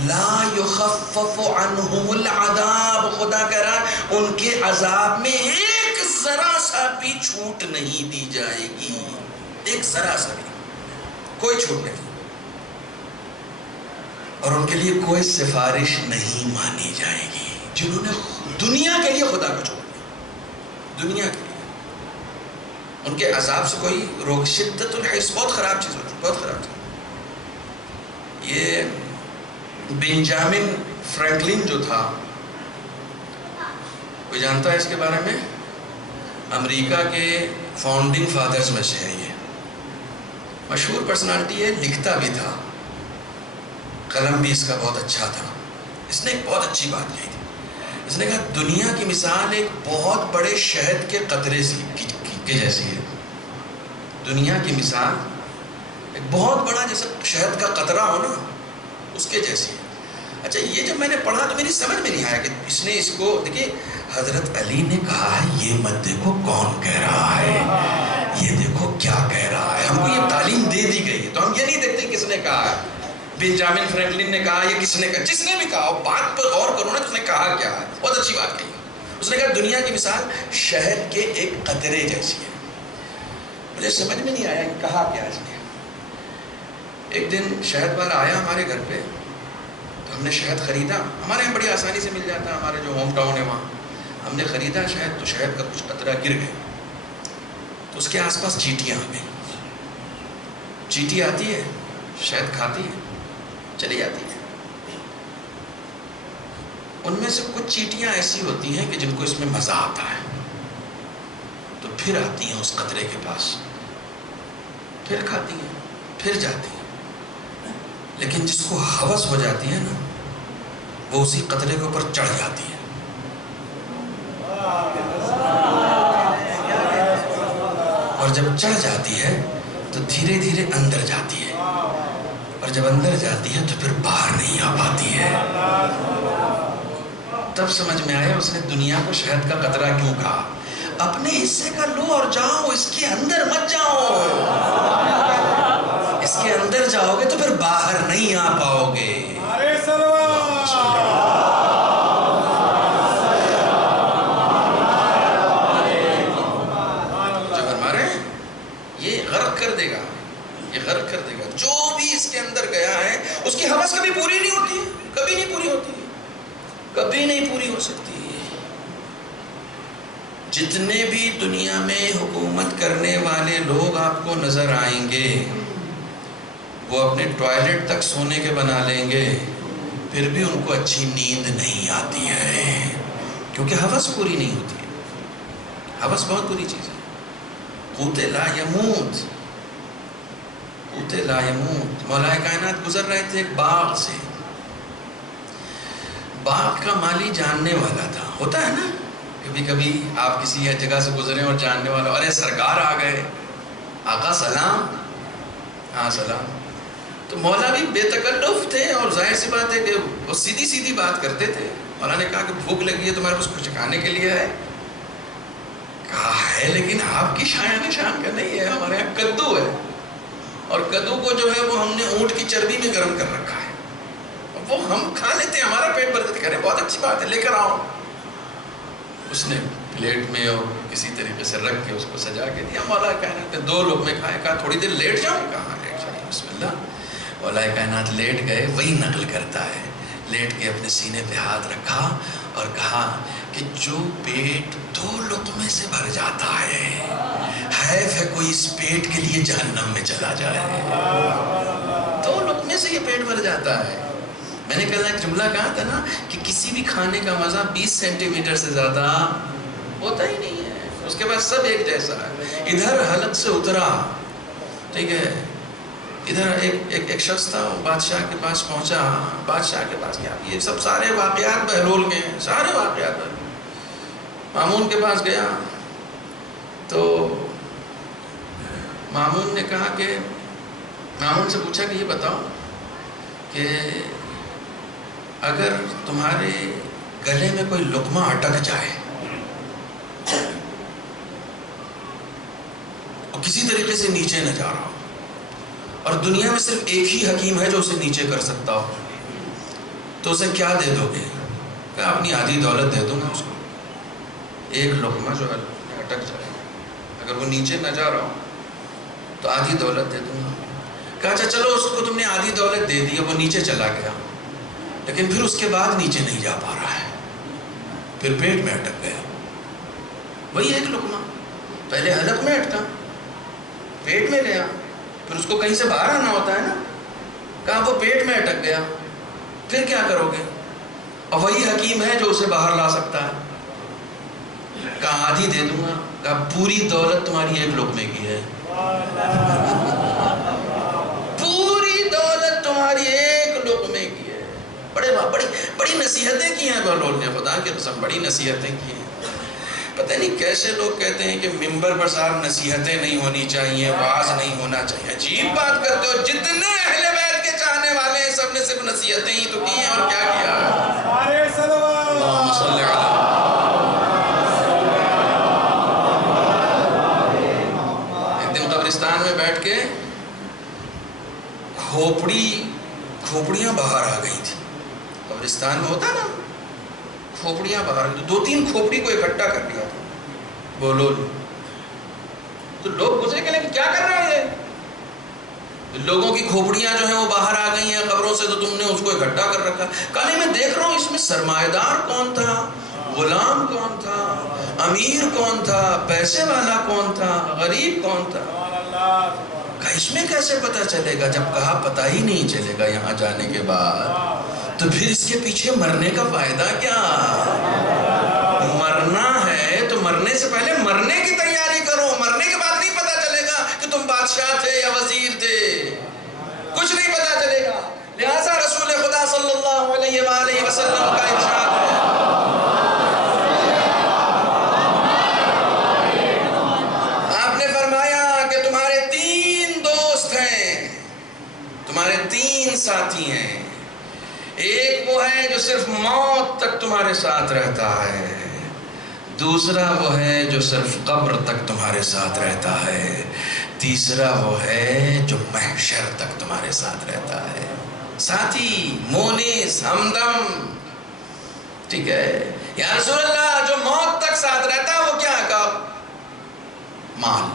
لا یخفف عنہم العذاب، خدا کہہ رہا ہے ان کے عذاب میں ایک ذرا سا بھی چھوٹ نہیں دی جائے گی، ایک ذرا سا بھی، کوئی چھوٹ نہیں، اور ان کے لیے کوئی سفارش نہیں مانی جائے گی، جنہوں نے دنیا کے لیے خدا کو چھوڑ دیا، دنیا کے لیے ان کے عذاب سے کوئی روک۔ شدت الحس بہت خراب چیز ہوتی ہے، بہت خراب چیز۔ یہ بنجامن فرینکلن جو تھا، کوئی جانتا ہے اس کے بارے میں؟ امریکہ کے فاؤنڈنگ فادرز میں سے ہے، یہ مشہور پرسنالٹی ہے، لکھتا بھی تھا، قلم بھی اس کا بہت اچھا تھا۔ اس نے ایک بہت اچھی بات کہی تھی، اس نے کہا دنیا کی مثال ایک بہت بڑے شہد کے قطرے کے جیسی ہے، دنیا کی مثال ایک بہت بڑا جیسے شہد کا قطرہ ہو نا، اس کے جیسی ہے۔ اچھا، یہ جب میں نے پڑھا تو میری سمجھ میں نہیں آیا کہ اس نے اس کو، دیکھیے حضرت علی نے کہا ہے یہ مت دیکھو کون کہہ رہا ہے، یہ دیکھو کیا کہہ رہا ہے، ہم کو یہ تعلیم دے دی گئی ہے، تو ہم یہ نہیں دیکھتے کس نے کہا ہے۔ بنجامن فرینکلن نے کہا، یہ کس نے کہا، جس نے بھی کہا، بات پر غور کرو نا، اس نے کہا کیا ہے، بہت اچھی بات کہی۔ اس نے کہا دنیا کی مثال شہد کے ایک قطرے جیسی ہے۔ مجھے سمجھ میں نہیں آیا کہ کہا کیا اس نے۔ ایک دن شہد والا آیا ہمارے گھر پہ، تو ہم نے شہد خریدا، ہمارے یہاں بڑی آسانی سے مل جاتا ہے، ہمارے جو ہوم ٹاؤن ہے وہاں ہم نے خریدا شہد، تو شہد کا کچھ قطرہ گر گئے، تو اس کے آس پاس چیٹیاں آ گئیں۔ چیٹی آتی ہے، شہد کھاتی ہے، چلی جاتی ہے۔ ان میں سے کچھ چیٹیاں ایسی ہوتی ہیں کہ جن کو اس میں مزہ آتا ہے، تو پھر آتی ہیں اس قطرے کے پاس، پھر کھاتی ہیں، پھر جاتی ہیں۔ لیکن جس کو ہوس ہو جاتی ہے نا، وہ اسی قطرے کے اوپر چڑھ جاتی ہے۔ اور جب چڑھ جاتی ہے تو دھیرے دھیرے اندر جاتی ہے، اور جب اندر جاتی ہے تو پھر باہر نہیں آ پاتی ہے۔ تب سمجھ میں آیا اس نے دنیا کو شہد کا قطرہ کیوں کہا۔ اپنے حصے کا لو اور جاؤ، اس کے اندر مت جاؤ، اس کے اندر جاؤ گے تو پھر باہر نہیں آ پاؤ گے۔ جو ہمارے یہ غرق کر دے گا، یہ غرق کر دے گا۔ جو بھی اس کے اندر گیا ہے اس کی ہوس کبھی پوری نہیں ہوتی، کبھی نہیں پوری ہوتی، کبھی نہیں پوری ہو سکتی۔ جتنے بھی دنیا میں حکومت کرنے والے لوگ آپ کو نظر آئیں گے، وہ اپنے ٹوائلٹ تک سونے کے بنا لیں گے، پھر بھی ان کو اچھی نیند نہیں آتی ہے، کیونکہ ہوس پوری نہیں ہوتی ہے۔ ہوس بہت بری چیز ہے۔ قوت لا یموت، قوت لا یموت۔ مولا کائنات گزر رہے تھے ایک باغ سے، باغ کا مالی جاننے والا تھا، ہوتا ہے نا کبھی کبھی آپ کسی جگہ سے گزرے اور جاننے والا، ارے سرکار آ گئے، آقا سلام، ہاں سلام۔ تو مولا بھی بے تکلف تھے، اور ظاہر سی بات ہے کہ وہ سیدھی سیدھی بات کرتے تھے۔ مولا نے کہا کہ بھوک لگی ہے تمہارے پاس کچھ کھانے کے لیے ہے؟ کہا ہے، لیکن آپ کی شایان شان کا نہیں ہے، ہمارے یہاں کدو ہے، اور کدو کو جو ہے وہ ہم نے اونٹ کی چربی میں گرم کر رکھا ہے، وہ ہم کھا لیتے ہیں، ہمارا پیٹ بھر جاتا ہے۔ کہہ رہے بہت اچھی بات ہے، لے کر آؤ۔ اس نے پلیٹ میں اور کسی طریقے سے رکھ کے اس کو سجا کے دیا۔ مولا کائنات نے 2 لقمے کھائے، کہا تھوڑی دیر لیٹ جاؤں؟ کہا لیٹ جائیں، بسم اللہ۔ مولا کائنات لیٹ گئے، وہی نقل کرتا ہے، لیٹ کے اپنے سینے پہ ہاتھ رکھا اور کہا کہ جو پیٹ 2 لقمے سے بھر جاتا ہے، حیف ہے کوئی اس پیٹ کے لیے جہنم میں چلا جائے۔ 2 لقمے سے یہ پیٹ بھر جاتا ہے۔ میں نے کہا ایک جملہ کہا تھا نا کہ کسی بھی کھانے کا مزہ 20 سینٹی میٹر سے زیادہ ہوتا ہی نہیں ہے۔ اس کے بعد سب ایک جیسا ہے. ادھر حلق سے اترا، ٹھیک ہے، ادھر ایک شخص تھا، وہ بادشاہ کے پاس پہنچا. بادشاہ کے پاس کیا، یہ سب سارے واقعات بہلول کے ہیں، سارے واقعات بہلول. مامون کے پاس گیا تو مامون نے کہا کہ مامون سے پوچھا کہ یہ بتاؤ کہ اگر تمہارے گلے میں کوئی لقمہ اٹک جائے اور کسی طریقے سے نیچے نہ جا رہا ہو، اور دنیا میں صرف ایک ہی حکیم ہے جو اسے نیچے کر سکتا ہو، تو اسے کیا دے دو گے؟ کہا اپنی آدھی دولت دے دوں گا اس کو. ایک لقمہ جو اٹک جائے، اگر وہ نیچے نہ جا رہا ہو تو آدھی دولت دے دوں گا. کہا اچھا چلو، اس کو تم نے آدھی دولت دے دی، وہ نیچے چلا گیا، لیکن پھر اس کے بعد نیچے نہیں جا پا رہا ہے، پھر پیٹ میں اٹک گیا. وہی ایک لقمہ، پہلے حلق میں اٹکا، پیٹ میں گیا، پھر اس کو کہیں سے باہر آنا ہوتا ہے نا. کہا وہ پیٹ میں اٹک گیا، پھر کیا کرو گے؟ اور وہی حکیم ہے جو اسے باہر لا سکتا ہے. کہا آدھی دے دوں گا. کہا پوری دولت تمہاری ایک لقمے کی ہے، پوری دولت تمہاری ایک لقمے کی ہے. بڑی نصیحتیں کی ہیں بہلول نے، خدا کی قسم بڑی نصیحتیں کی ہیں. پتہ نہیں کیسے لوگ کہتے ہیں کہ ممبر پر صاحب نصیحتیں نہیں ہونی چاہیے، وعظ نہیں ہونا چاہیے. عجیب بات کرتے ہو، جتنے اہل بیت کے چاہنے والے ہیں سب نے صرف نصیحتیں ہی تو کی ہیں، اور کیا کیا؟ اللہم صلی علی. ایک دن قبرستان میں بیٹھ کے کھوپڑیاں باہر آ گئی تھی. قبرستان میں ہوتا نا، کھوپڑیاں باہر، 2-3 کھوپڑی کو اکٹھا کر لیا تھا بہلول. تو لوگ گزرے کہ کیا کر رہے ہیں یہ؟ لوگوں کی کھوپڑیاں جو ہیں وہ باہر آ گئی ہیں قبروں سے، تو تم نے اس کو اکٹھا کر رکھا. کہا نہیں، میں دیکھ رہا ہوں اس میں سرمایہ دار کون تھا، غلام کون تھا، امیر کون تھا، پیسے والا کون تھا، غریب کون تھا. کہا اس میں کیسے پتہ چلے گا؟ جب کہا پتہ ہی نہیں چلے گا یہاں جانے کے بعد، تو پھر اس کے پیچھے مرنے کا فائدہ کیا؟ مرنا ہے تو مرنے سے پہلے مرنے کی تیاری کرو. مرنے کے بعد نہیں پتہ چلے گا کہ تم بادشاہ تھے یا وزیر تھے، کچھ نہیں پتہ چلے گا. لہٰذا رسول خدا صلی اللہ علیہ وآلہ وسلم کا ارشاد ہے، آپ نے فرمایا کہ تمہارے 3 دوست ہیں، تمہارے 3 ساتھی ہیں. ایک وہ ہے جو صرف موت تک تمہارے ساتھ رہتا ہے، دوسرا وہ ہے جو صرف قبر تک تمہارے ساتھ رہتا ہے، تیسرا وہ ہے جو محشر تک تمہارے ساتھ رہتا ہے. ساتھی، مونس، ہمدم، ٹھیک ہے. یا رسول اللہ، جو موت تک ساتھ رہتا ہے وہ کیا ہے؟ مال.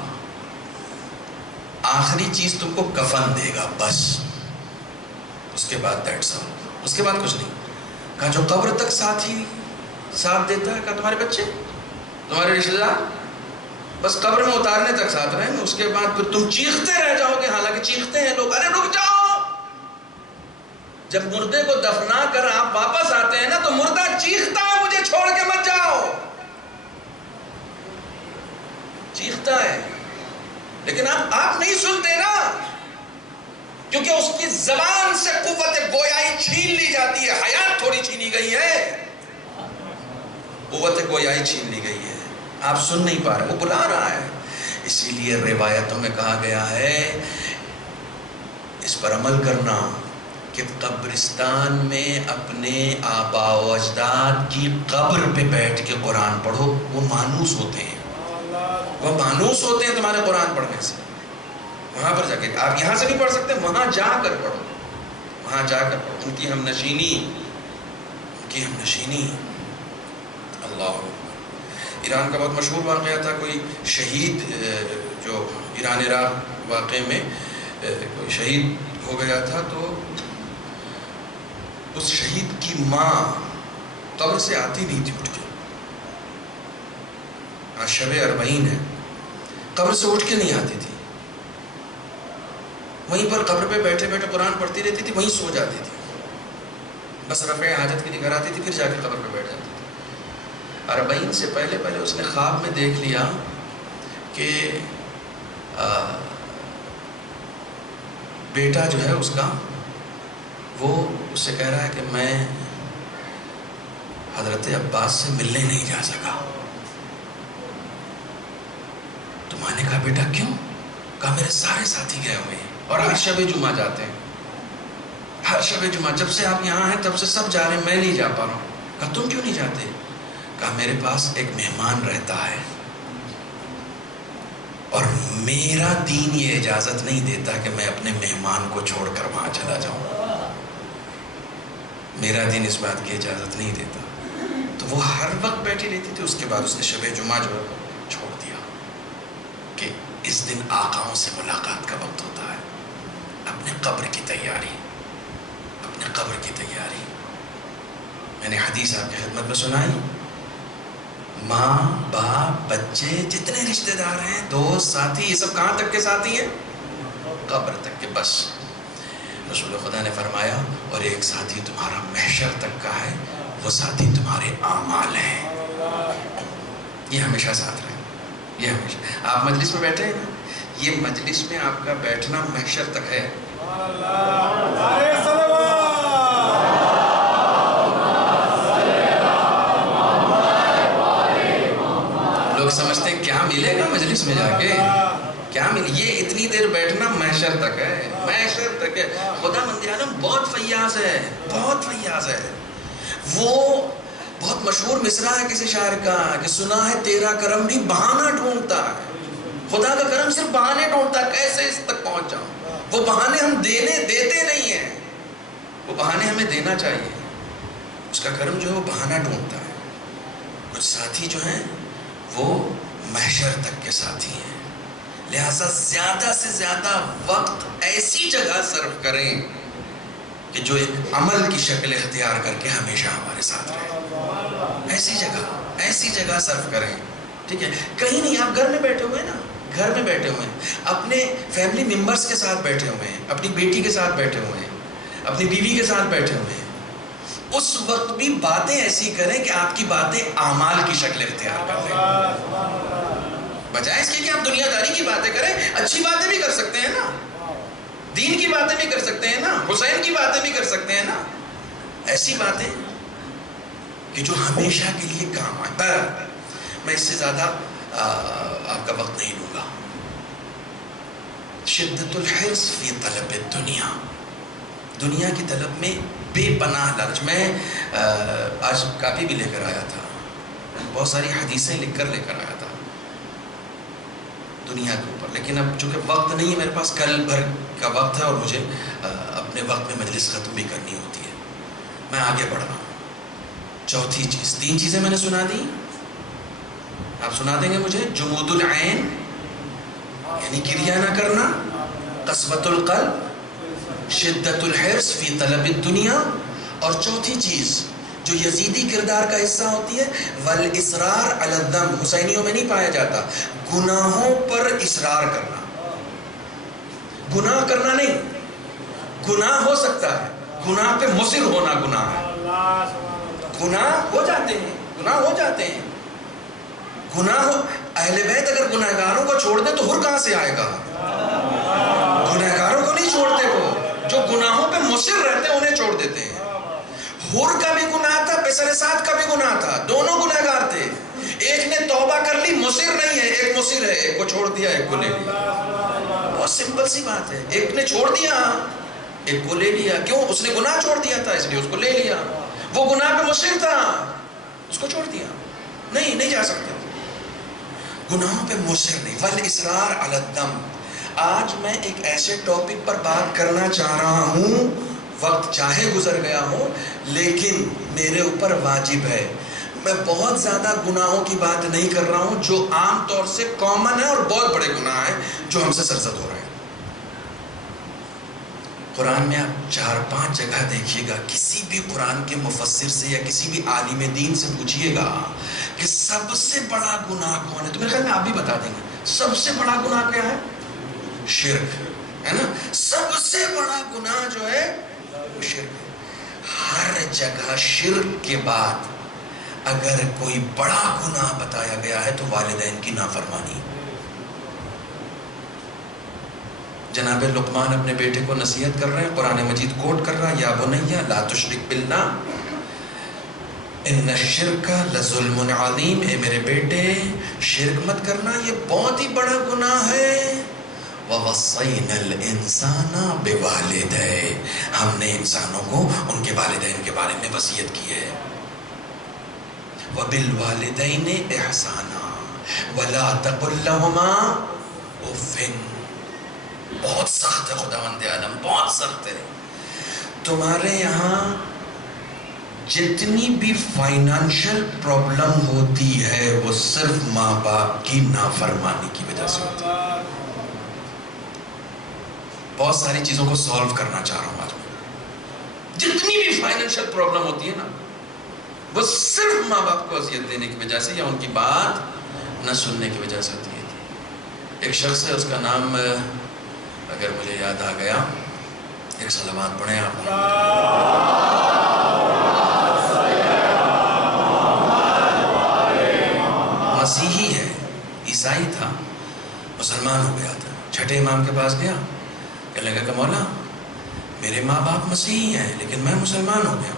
آخری چیز تم کو کفن دے گا بس، اس کے بعد دیٹس آل، اس کے بعد کچھ نہیں. کہا جو قبر تک ساتھی ساتھ دیتا ہے، کہا تمہارے بچے، تمہارے رشتہ دار، بس قبر میں اتارنے تک ساتھ رہیں گے، اس کے بعد پھر تم چیختے رہ جاؤ گے. حالانکہ چیختے ہیں لوگ، ارے رک جاؤ. جب مردے کو دفنا کر آپ واپس آتے ہیں نا تو مردہ چیختا ہے مجھے چھوڑ کے مت جاؤ، چیختا ہے. لیکن آپ نہیں سنتے نا، کیونکہ اس کی زبان سے قوت گویائی چھین لی جاتی ہے. حیات تھوڑی چھینی گئی ہے، قوت گویائی چھین لی گئی ہے. آپ سن نہیں پا رہے، وہ بلا رہا ہے. اسی لیے روایتوں میں کہا گیا ہے، اس پر عمل کرنا کہ قبرستان میں اپنے آبا و اجداد کی قبر پہ بیٹھ کے قرآن پڑھو. وہ مانوس ہوتے ہیں، وہ مانوس ہوتے ہیں تمہارے قرآن پڑھنے سے. وہاں پر جا کے، آپ یہاں سے نہیں پڑھ سکتے، وہاں جا کر پڑھو، وہاں جا کر پڑھو. ان کی ہم نشینی. اللہ. ایران کا بہت مشہور واقعہ تھا، کوئی شہید جو ایران عراق واقعے میں کوئی شہید ہو گیا تھا، تو اس شہید کی ماں قبر سے آتی نہیں تھی اٹھ کے. آج شب 40 ہے، قبر سے اٹھ کے نہیں آتی تھی، وہیں پر قبر پہ بیٹھے بیٹھے قرآن پڑھتی رہتی تھی، وہیں سو جاتی تھی. بس رفع حاجت کے لیے گھر آتی تھی، پھر جا کے قبر پہ بیٹھ جاتی تھی. 40 سے پہلے اس نے خواب میں دیکھ لیا کہ بیٹا جو ہے اس کا وہ اس سے کہہ رہا ہے کہ میں حضرت عباس سے ملنے نہیں جا سکا. تو ماں نے کہا بیٹا کیوں؟ کہا میرے سارے ساتھی گئے ہوئے ہیں اور ہر شب جمعہ جاتے ہیں, ہر شب جمعہ, جب سے آپ یہاں ہیں تب سے سب جا رہے ہیں, میں نہیں جا پا رہا ہوں. کہا تم کیوں نہیں جاتے؟ کہا میرے پاس ایک مہمان رہتا ہے اور میرا دین یہ اجازت نہیں دیتا کہ میں اپنے مہمان کو چھوڑ کر وہاں چلا جاؤں. میرا دین اس بات کی اجازت نہیں دیتا. تو وہ ہر وقت بیٹھی رہتی تھی. اس کے بعد اس نے شب جمعہ جو ہے چھوڑ دیا کہ اس دن آقاؤں سے ملاقات کا وقت ہوتا ہے. اپنے قبر کی تیاری, اپنے قبر کی تیاری. میں نے حدیث آپ کی خدمت میں سنائی. ماں باپ بچے جتنے رشتہ دار ہیں, دوست ساتھی, یہ سب کہاں تک کے ساتھی ہیں؟ قبر تک کے. بس رسول خدا نے فرمایا اور ایک ساتھی تمہارا محشر تک کا ہے, وہ ساتھی تمہارے اعمال ہیں. یہ ہمیشہ ساتھ رہے, یہ ہمیشہ. آپ مجلس میں بیٹھے ہیں نا, یہ مجلس میں آپ کا بیٹھنا محشر تک ہے. لوگ سمجھتے ہیں کیا ملے گا مجلس میں جا کے, کیا ملے. یہ اتنی دیر بیٹھنا محشر تک ہے, محشر تک ہے. خدا مند عالم بہت فیاض ہے, بہت فیاض ہے. وہ بہت مشہور مصرع ہے کسی شاعر کا کہ سنا ہے تیرا کرم بھی بہانہ ڈھونڈتا ہے. خدا کا کرم صرف بہانے ڈھونڈتا ہے, کیسے اس تک پہنچ جاؤں. وہ بہانے ہم دیتے نہیں ہیں, وہ بہانے ہمیں دینا چاہیے. اس کا کرم جو ہے وہ بہانہ ڈھونڈتا ہے. کچھ ساتھی جو ہیں وہ محشر تک کے ساتھی ہیں. لہذا زیادہ سے زیادہ وقت ایسی جگہ صرف کریں کہ جو ایک عمل کی شکل اختیار کر کے ہمیشہ ہمارے ساتھ رہے. ایسی جگہ صرف کریں. ٹھیک ہے, کہیں نہیں. آپ گھر میں بیٹھے ہوئے ہیں نا, گھر میں بیٹھے ہوئے ہیں, اپنے فیملی ممبرز کے ساتھ بیٹھے ہوئے ہیں, اپنی بیٹی کے ساتھ بیٹھے ہوئے ہیں, اپنی بیوی کے ساتھ بیٹھے ہوئے ہیں, اس وقت بھی باتیں ایسی کریں کہ آپ کی باتیں اعمال کی شکل اختیار کر لیں. بجائے اس کے کہ آپ دنیا داری کی باتیں کریں, اچھی باتیں بھی کر سکتے ہیں نا, دین کی باتیں بھی کر سکتے ہیں نا, حسین کی باتیں بھی کر سکتے ہیں نا. ایسی باتیں کہ جو ہمیشہ کے لیے کام آئے. پر میں اس سے زیادہ آپ کا وقت نہیں لوں گا. شدت الحرص فی طلب الدنیا, دنیا کی طلب میں بے پناہ لالچ. میں آج کاپی بھی لے کر آیا تھا, بہت ساری حدیثیں لکھ کر لے کر آیا تھا دنیا کے اوپر, لیکن اب چونکہ وقت نہیں ہے میرے پاس, کل بھر کا وقت ہے اور مجھے اپنے وقت میں مجلس ختم بھی کرنی ہوتی ہے. میں آگے بڑھ رہا ہوں. چوتھی چیز, 3 چیزیں میں نے سنا دی, آپ سنا دیں گے مجھے. جمود العین یعنی کریا نہ کرنا, قسوۃ القلب, شدت الحرص فی طلب الدنیا, اور چوتھی چیز جو یزیدی کردار کا حصہ ہوتی ہے, والاصرار علی الذنب. حسینیوں میں نہیں پایا جاتا. گناہوں پر اصرار کرنا. گناہ کرنا نہیں, گناہ ہو سکتا ہے, گناہ پہ مصر ہونا گناہ ہے. گناہ ہو جاتے ہیں, گناہ ہو جاتے ہیں. گناہ اہل بیت اگر گناہگاروں کو چھوڑ دیں تو حر کہاں سے آئے گا؟ گناہگاروں کو نہیں چھوڑتے, وہ جو گناہوں پہ مصر رہتے ہیں انہیں چھوڑ دیتے ہیں. حر کا بھی گناہ تھا, پسر سعد کا بھی گناہ تھا, دونوں گناہگار تھے. ایک نے توبہ کر لی, مصر نہیں ہے, ایک مصر ہے, ایک کو چھوڑ دیا, ایک کو لے لیا. بہت سمپل سی بات ہے. ایک نے چھوڑ دیا, ایک کو لے لیا. کیوں؟ اس نے گناہ چھوڑ دیا تھا اس لیے اس کو لے لیا. وہ گناہ پہ مصر تھا, اس کو چھوڑ دیا. نہیں جا سکتے, گناہوں پہ مصر نہیں. والاصرار علی الذنب. آج میں ایک ایسے ٹاپک پر بات کرنا چاہ رہا ہوں, وقت چاہے گزر گیا ہو لیکن میرے اوپر واجب ہے. میں بہت زیادہ گناہوں کی بات نہیں کر رہا ہوں جو عام طور سے کامن ہے اور بہت بڑے گناہ ہیں جو ہم سے سرزد ہو رہے ہیں. قرآن میں آپ 4-5 جگہ دیکھیے گا, کسی بھی قرآن کے مفسر سے یا کسی بھی عالم دین سے پوچھئے گا کہ سب سے بڑا گناہ کون ہے, تو میرے خیال میں آپ بھی بتا دیں گے. سب سے بڑا گناہ کیا ہے؟ شرک ہے نا. سب سے بڑا گناہ جو ہے وہ شرک ہے. ہر جگہ شرک کے بعد اگر کوئی بڑا گناہ بتایا گیا ہے تو والدین کی نافرمانی. جناب لقمان اپنے بیٹے کو نصیحت کر رہے ہیں، قرآن مجید کوٹ کر رہا ہے، یا بنیا لا تشرک باللہ ان الشرک لظلم عظیم. اے میرے بیٹے شرک مت کرنا، یہ بہت ہی بڑا گناہ ہے. وَوَصَّيْنَا الْإِنسَانَ بِوَالِدَيْهِ، ہم نے انسانوں کو ان کے والدین کے بارے میں وصیت کی ہے. وَبِالْوَالِدَيْنِ إِحْسَانًا وَلَا تَقُلْ لَهُمَا اُفٍّ. بہت سخت ہے خداوند عالم، بہت سخت ہے. تمہارے یہاں جتنی بھی فائنانشل پرابلم ہوتی ہے وہ صرف ماں باپ کی نافرمانی کی وجہ سے ہوتی ہے. بہت ساری چیزوں کو سالو کرنا چاہ رہا ہوں آج میں. جتنی بھی فائنینشل پرابلم ہوتی ہے نا وہ صرف ماں باپ کو اذیت دینے کی وجہ سے یا ان کی بات نہ سننے کی وجہ سے ہوتی ہے. ایک شخص ہے، اس کا نام اگر مجھے یاد آ گیا، ایک صلوات پڑھیں آپ. مسیحی ہے، عیسائی تھا، مسلمان ہو گیا تھا. چھٹے امام کے پاس گیا، کہنے لگا کہ مولا میرے ماں باپ مسیحی ہیں لیکن میں مسلمان ہو گیا،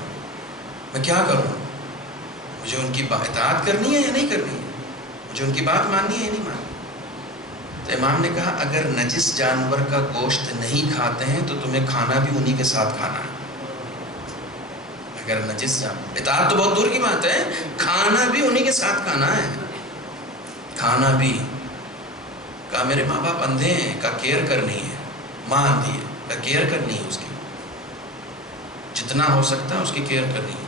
میں کیا کروں؟ مجھے ان کی اطاعت کرنی ہے یا نہیں کرنی ہے؟ مجھے ان کی بات ماننی ہے یا نہیں ماننی؟ تو امام نے کہا اگر نجس جانور کا گوشت نہیں کھاتے ہیں تو تمہیں کھانا بھی انہی کے ساتھ کھانا ہے. اگر نجس جانور، اطاعت تو بہت دور کی بات ہے، کھانا بھی انہی کے ساتھ کھانا ہے. کھانا بھی. کہا میرے ماں باپ اندھے ہیں، کا کیئر کرنی ہے. ماں اندھی ہے، کا کیئر کرنی ہے، اس کی جتنا ہو سکتا ہے اس کی کیئر کرنی ہے.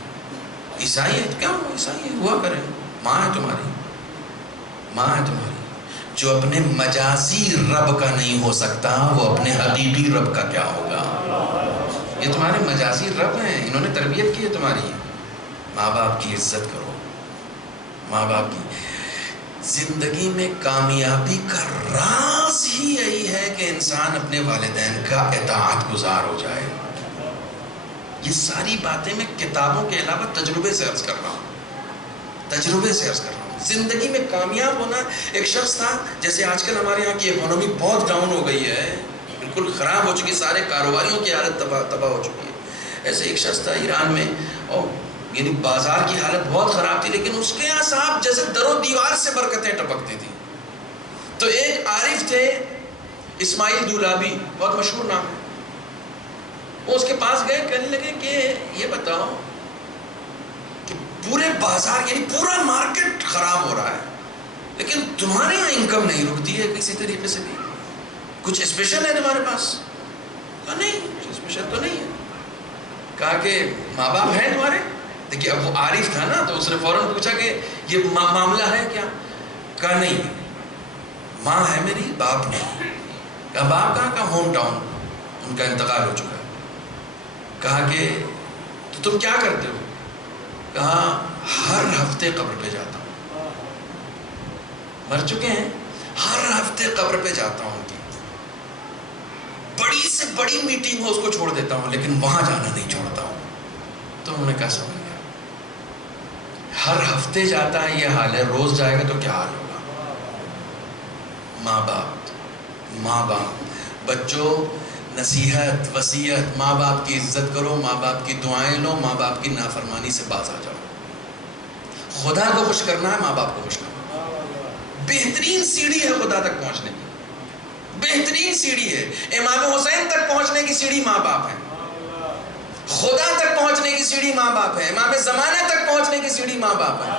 عیسائی ہے تو کیا ہوا، عیسائی ہے ہوا کریں، ماں ہے تمہاری، ماں ہے تمہاری. جو اپنے مجازی رب کا نہیں ہو سکتا وہ اپنے حقیقی رب کا کیا ہوگا. یہ تمہارے مجازی رب ہیں، انہوں نے تربیت کی ہے تمہاری. ماں باپ کی عزت کرو. ماں باپ کی زندگی میں کامیابی کا راز ہی یہی ہے کہ انسان اپنے والدین کا اطاعت گزار ہو جائے. یہ ساری باتیں میں کتابوں کے علاوہ تجربے سے عرض کر رہا ہوں، تجربے سے عرض کر رہا ہوں. زندگی میں کامیاب ہونا. ایک شخص تھا، جیسے آج کل ہمارے یہاں کی اکانومی بہت ڈاؤن ہو گئی ہے، بالکل خراب ہو چکی، سارے کاروباریوں کی حالت تباہ ہو چکی ہے. ایسے ایک شخص تھا ایران میں، اور یعنی بازار کی حالت بہت خراب تھی، لیکن اس کے یہاں صاحب جیسے در و دیوار سے برکتیں ٹپکتی تھیں. تو ایک عارف تھے اسماعیل دولابی، بہت مشہور نام ہے. وہ اس کے پاس گئے، کہنے لگے کہ یہ بتاؤ کہ پورے بازار یعنی پورا مارکیٹ خراب ہو رہا ہے لیکن تمہارے یہاں انکم نہیں رکتی ہے کسی طریقے سے بھی، کچھ اسپیشل ہے تمہارے پاس؟ کہا نہیں، کچھ اسپیشل تو نہیں ہے. کہا کہ ماں باپ ہیں تمہارے؟ دیکھیے اب وہ عارف تھا نا، تو اس نے فوراً پوچھا کہ یہ معاملہ ہے کیا؟ کہا نہیں، ماں ہے میری، باپ نہیں. کہا باپ کہاں کا؟ ہوم ٹاؤن، ان کا انتقال ہو چکا ہے. کہا کہ تو تم کیا کرتے ہو؟ کہا ہر ہفتے قبر پہ جاتا ہوں. مر چکے ہیں، ہر ہفتے قبر پہ جاتا ہوں. کی بڑی سے بڑی میٹنگ ہو اس کو چھوڑ دیتا ہوں لیکن وہاں جانا نہیں چھوڑتا ہوں. تو انہوں نے کہا سمجھ گیا، ہر ہفتے جاتا ہے یہ حال ہے، روز جائے گا تو کیا حال ہوگا. ماں باپ، ماں باپ. بچوں نصیحت، وصیت، ماں باپ کی عزت کرو، ماں باپ کی دعائیں لو، ماں باپ کی نافرمانی سے باز آ جاؤ. خدا کو خوش کرنا ہے، ماں باپ کو خوش کرنا. بہترین سیڑھی ہے خدا تک پہنچنے کی، بہترین سیڑھی ہے. امام حسین تک پہنچنے کی سیڑھی ماں باپ ہے، خدا تک پہنچنے کی سیڑھی ماں باپ ہے، امام زمانے تک پہنچنے کی سیڑھی ماں باپ ہے.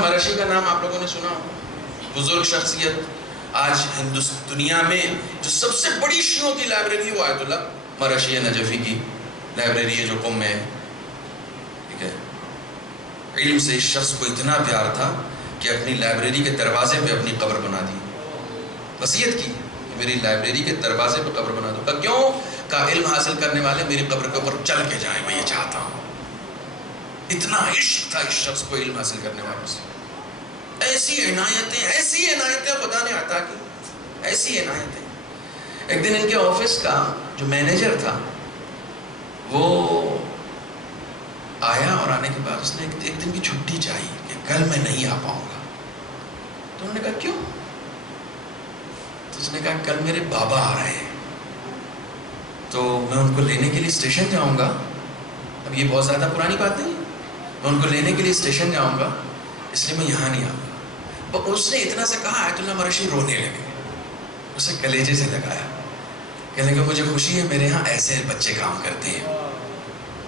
مرشی کا نام آپ لوگوں نے سنا ہو، بزرگ شخصیت. آج دنیا میں جو سب سے بڑی شیعوں کی لائبریری وہ آیت اللہ مرشی نجفی کی لائبریری ہے جو قم میں ہے. ٹھیک ہے، علم سے اس شخص کو اتنا پیار تھا کہ اپنی لائبریری کے دروازے پہ اپنی قبر بنا دی. وصیت کی کہ میری لائبریری کے دروازے پہ قبر بنا دو. کہا کیوں؟ کہا علم حاصل کرنے والے میری قبر کے اوپر چل کے جائیں، میں یہ چاہتا ہوں. اتنا عشق تھا اس شخص کو علم حاصل کرنے والوں سے. ایسی عنایتیں خدا نے عطا کی، ایسی عنایتیں. ایک دن ان کے آفس کا جو مینیجر تھا وہ آیا، اور آنے کے بعد اس نے ایک دن کی چھٹی چاہی کہ کل میں نہیں آ پاؤں گا. تو انہوں نے کہا کیوں؟ تو اس نے کہا کل میرے بابا آ رہے ہیں، تو میں ان کو لینے کے لیے اسٹیشن جاؤں گا. اب یہ بہت زیادہ پرانی بات نہیں، میں ان کو لینے کے لیے اسٹیشن جاؤں گا، اس لیے میں یہاں نہیں آؤں گا. اس نے اتنا سے کہا آیت اللہ مرشی رونے لگے، اسے کلیجے سے لگایا، کہنے لگا مجھے خوشی ہے میرے ہاں ایسے بچے کام کرتے ہیں،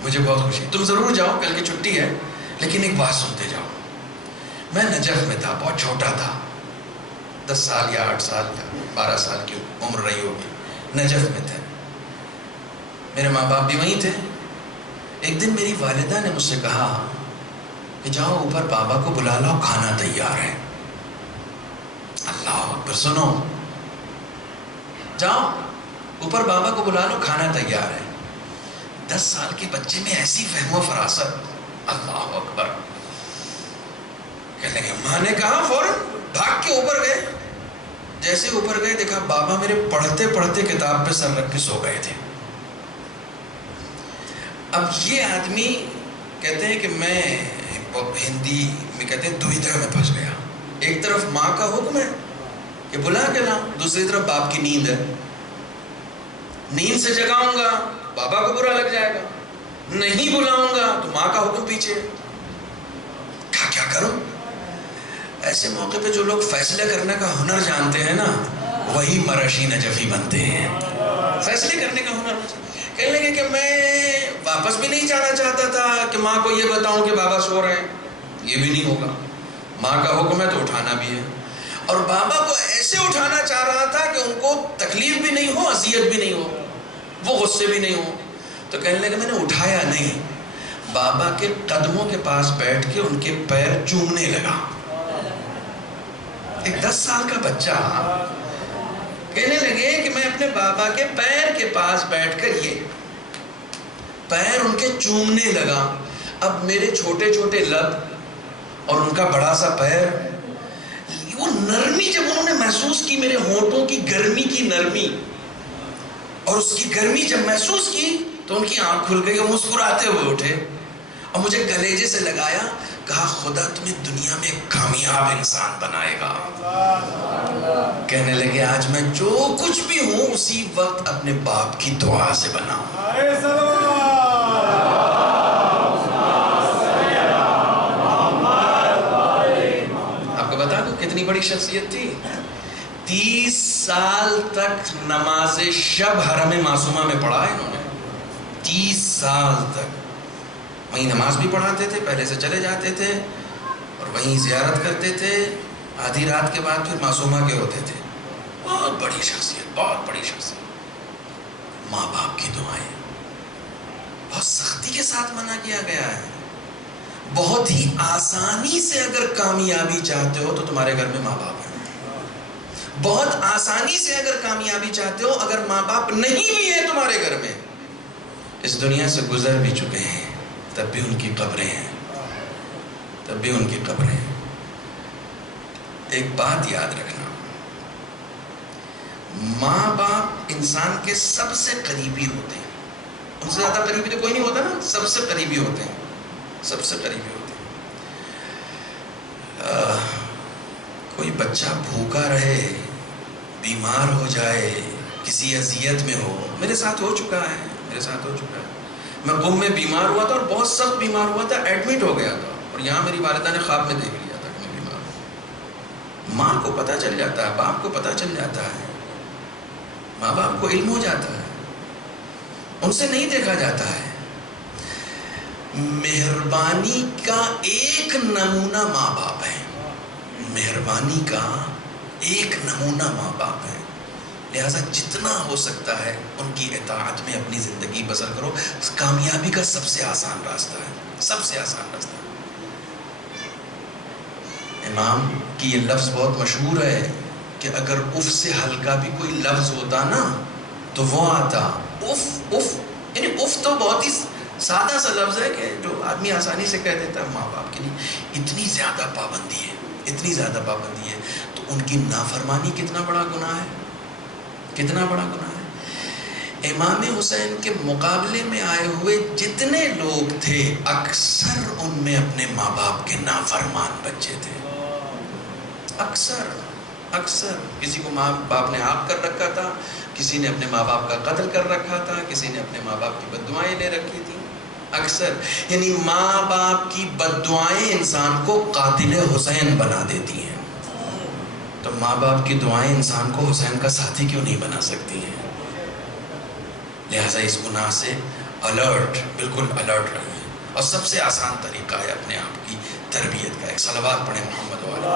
مجھے بہت خوشی. تم ضرور جاؤ، کل کی چھٹی ہے، لیکن ایک بات سنتے جاؤ. میں نجف میں تھا، بہت چھوٹا تھا، 10 سال یا 8 سال یا 12 سال کی عمر رہی ہوگی. نجف میں تھے، میرے ماں باپ بھی وہیں تھے. ایک دن میری والدہ نے مجھ سے کہا کہ جاؤ اوپر بابا کو بلا لاؤ، کھانا تیار ہے. اللہ اکبر، سنو، جاؤ اوپر بابا کو بلا لو، کھانا تیار ہے. 10 سال کے بچے میں ایسی فہم و فراست، اللہ اکبر. کہنے لگے، ماں نے کہا فوراً بھاگ کے اوپر گئے. جیسے اوپر گئے دیکھا بابا میرے پڑھتے پڑھتے کتاب پہ سر رکھ کے سو گئے تھے. اب یہ آدمی کہتے ہیں کہ میں ہندی میں کہتے ہیں دویدھا میں پھنس گیا. ایک طرف ماں کا حکم ہے کہ بلا کے لاؤ، دوسری طرف باپ کی نیند ہے. نیند سے جگاؤں گا بابا کو برا لگ جائے گا، نہیں بلاؤں گا تو ماں کا حکم پیچھے. کیا کروں؟ ایسے موقع پہ جو لوگ فیصلے کرنے کا ہنر جانتے ہیں نا، وہی مرشی نجفی بنتے ہیں. فیصلے کرنے کا ہنر. کہنے لگے کہ میں واپس بھی نہیں جانا چاہتا تھا کہ ماں کو یہ بتاؤں کہ بابا سو رہے ہیں، یہ بھی نہیں ہوگا. ماں کا حکم ہے تو اٹھانا بھی ہے، اور بابا کو ایسے اٹھانا چاہ رہا تھا کہ ان کو تکلیف بھی نہیں ہو، اذیت بھی نہیں ہو، وہ غصے بھی نہیں ہو. تو کہنے لگے میں نے اٹھایا نہیں، بابا کے قدموں کے پاس بیٹھ کے ان کے پیر چومنے لگا. ایک 10 سال کا بچہ کہنے لگے کہ میں اپنے بابا کے پیر کے پاس بیٹھ کر یہ پیر ان کے چومنے لگا. اب میرے چھوٹے چھوٹے لب اور ان کا بڑا سا پیر، وہ نرمی جب انہوں نے محسوس کی، میرے ہونٹوں کی گرمی کی نرمی اور اس کی گرمی جب محسوس کی تو ان کی آنکھ کھل گئی اور مسکراتے ہوئے اٹھے اور مجھے کلیجے سے لگایا. کہا خدا تمہیں دنیا میں کامیاب انسان بنائے گا. کہنے لگے آج میں جو کچھ بھی ہوں اسی وقت اپنے باپ کی دعا سے بنا ہوں. آپ کو بتا دوں کتنی بڑی شخصیت تھی. 30 سال تک نماز شب حرم معصومہ میں پڑھا ہے انہوں نے. 30 سال تک وہیں نماز بھی پڑھاتے تھے، پہلے سے چلے جاتے تھے اور وہیں زیارت کرتے تھے. آدھی رات کے بعد پھر معصومہ کے ہوتے تھے. بہت بڑی شخصیت، بہت بڑی شخصیت. ماں باپ کی دعائیں بہت سختی کے ساتھ منع کیا گیا ہے. بہت ہی آسانی سے اگر کامیابی چاہتے ہو تو تمہارے گھر میں ماں باپ ہیں. بہت آسانی سے اگر کامیابی چاہتے ہو، اگر ماں باپ نہیں بھی ہیں تمہارے گھر میں، اس دنیا سے گزر بھی چکے ہیں، تب بھی ان کی قبریں ہیں، تب بھی ان کی قبریں ہیں. ایک بات یاد رکھنا، ماں باپ انسان کے سب سے قریبی ہوتے ہیں. ان سے زیادہ قریبی تو کوئی نہیں ہوتا نا، سب سے قریبی ہوتے ہیں، سب سے قریبی ہوتے ہیں. کوئی بچہ بھوکا رہے، بیمار ہو جائے، کسی اذیت میں ہو، میرے ساتھ ہو چکا ہے، میرے ساتھ ہو چکا ہے. میں قم میں بیمار ہوا تھا اور بہت سخت بیمار ہوا تھا، ایڈمٹ ہو گیا تھا، اور یہاں میری والدہ نے خواب میں دیکھ لیا تھا کہ میں بیمار ہوں. ماں کو پتہ چل جاتا ہے، باپ کو پتہ چل جاتا ہے، ماں باپ کو علم ہو جاتا ہے، ان سے نہیں دیکھا جاتا ہے. مہربانی کا ایک نمونہ ماں باپ ہے، مہربانی کا ایک نمونہ ماں باپ ہے. لہٰذا جتنا ہو سکتا ہے ان کی اطاعت میں اپنی زندگی بسر کرو. کامیابی کا سب سے آسان راستہ ہے، سب سے آسان راستہ ہے. امام کی یہ لفظ بہت مشہور ہے کہ اگر اف سے ہلکا بھی کوئی لفظ ہوتا نا تو وہ آتا اف. اف یعنی اف تو بہت ہی سادہ سا لفظ ہے کہ جو آدمی آسانی سے کہہ دیتا ہے. ماں باپ کے لیے اتنی زیادہ پابندی ہے. اتنی زیادہ پابندی ہے، تو ان کی نافرمانی کتنا بڑا گناہ ہے، کتنا بڑا گناہ ہے۔ امام حسین کے مقابلے میں آئے ہوئے جتنے لوگ تھے اکثر ان میں اپنے ماں باپ کے نافرمان بچے تھے، اکثر کسی کو ماں باپ نے عاق کر رکھا تھا، کسی نے اپنے ماں باپ کا قتل کر رکھا تھا، کسی نے اپنے ماں باپ کی بد دعائیں لے رکھی تھی، اکثر۔ یعنی ماں باپ کی بد دعائیں انسان کو قاتل حسین بنا دیتی ہیں، تو ماں باپ کی دعائیں انسان کو حسین کا ساتھی کیوں نہیں بنا سکتی ہیں؟ لہٰذا اس گناہ سے الرٹ، بالکل الرٹ رہے ہیں۔ اور سب سے آسان طریقہ ہے اپنے آپ کی تربیت کا، ایک صلوات پڑھیں محمد والا۔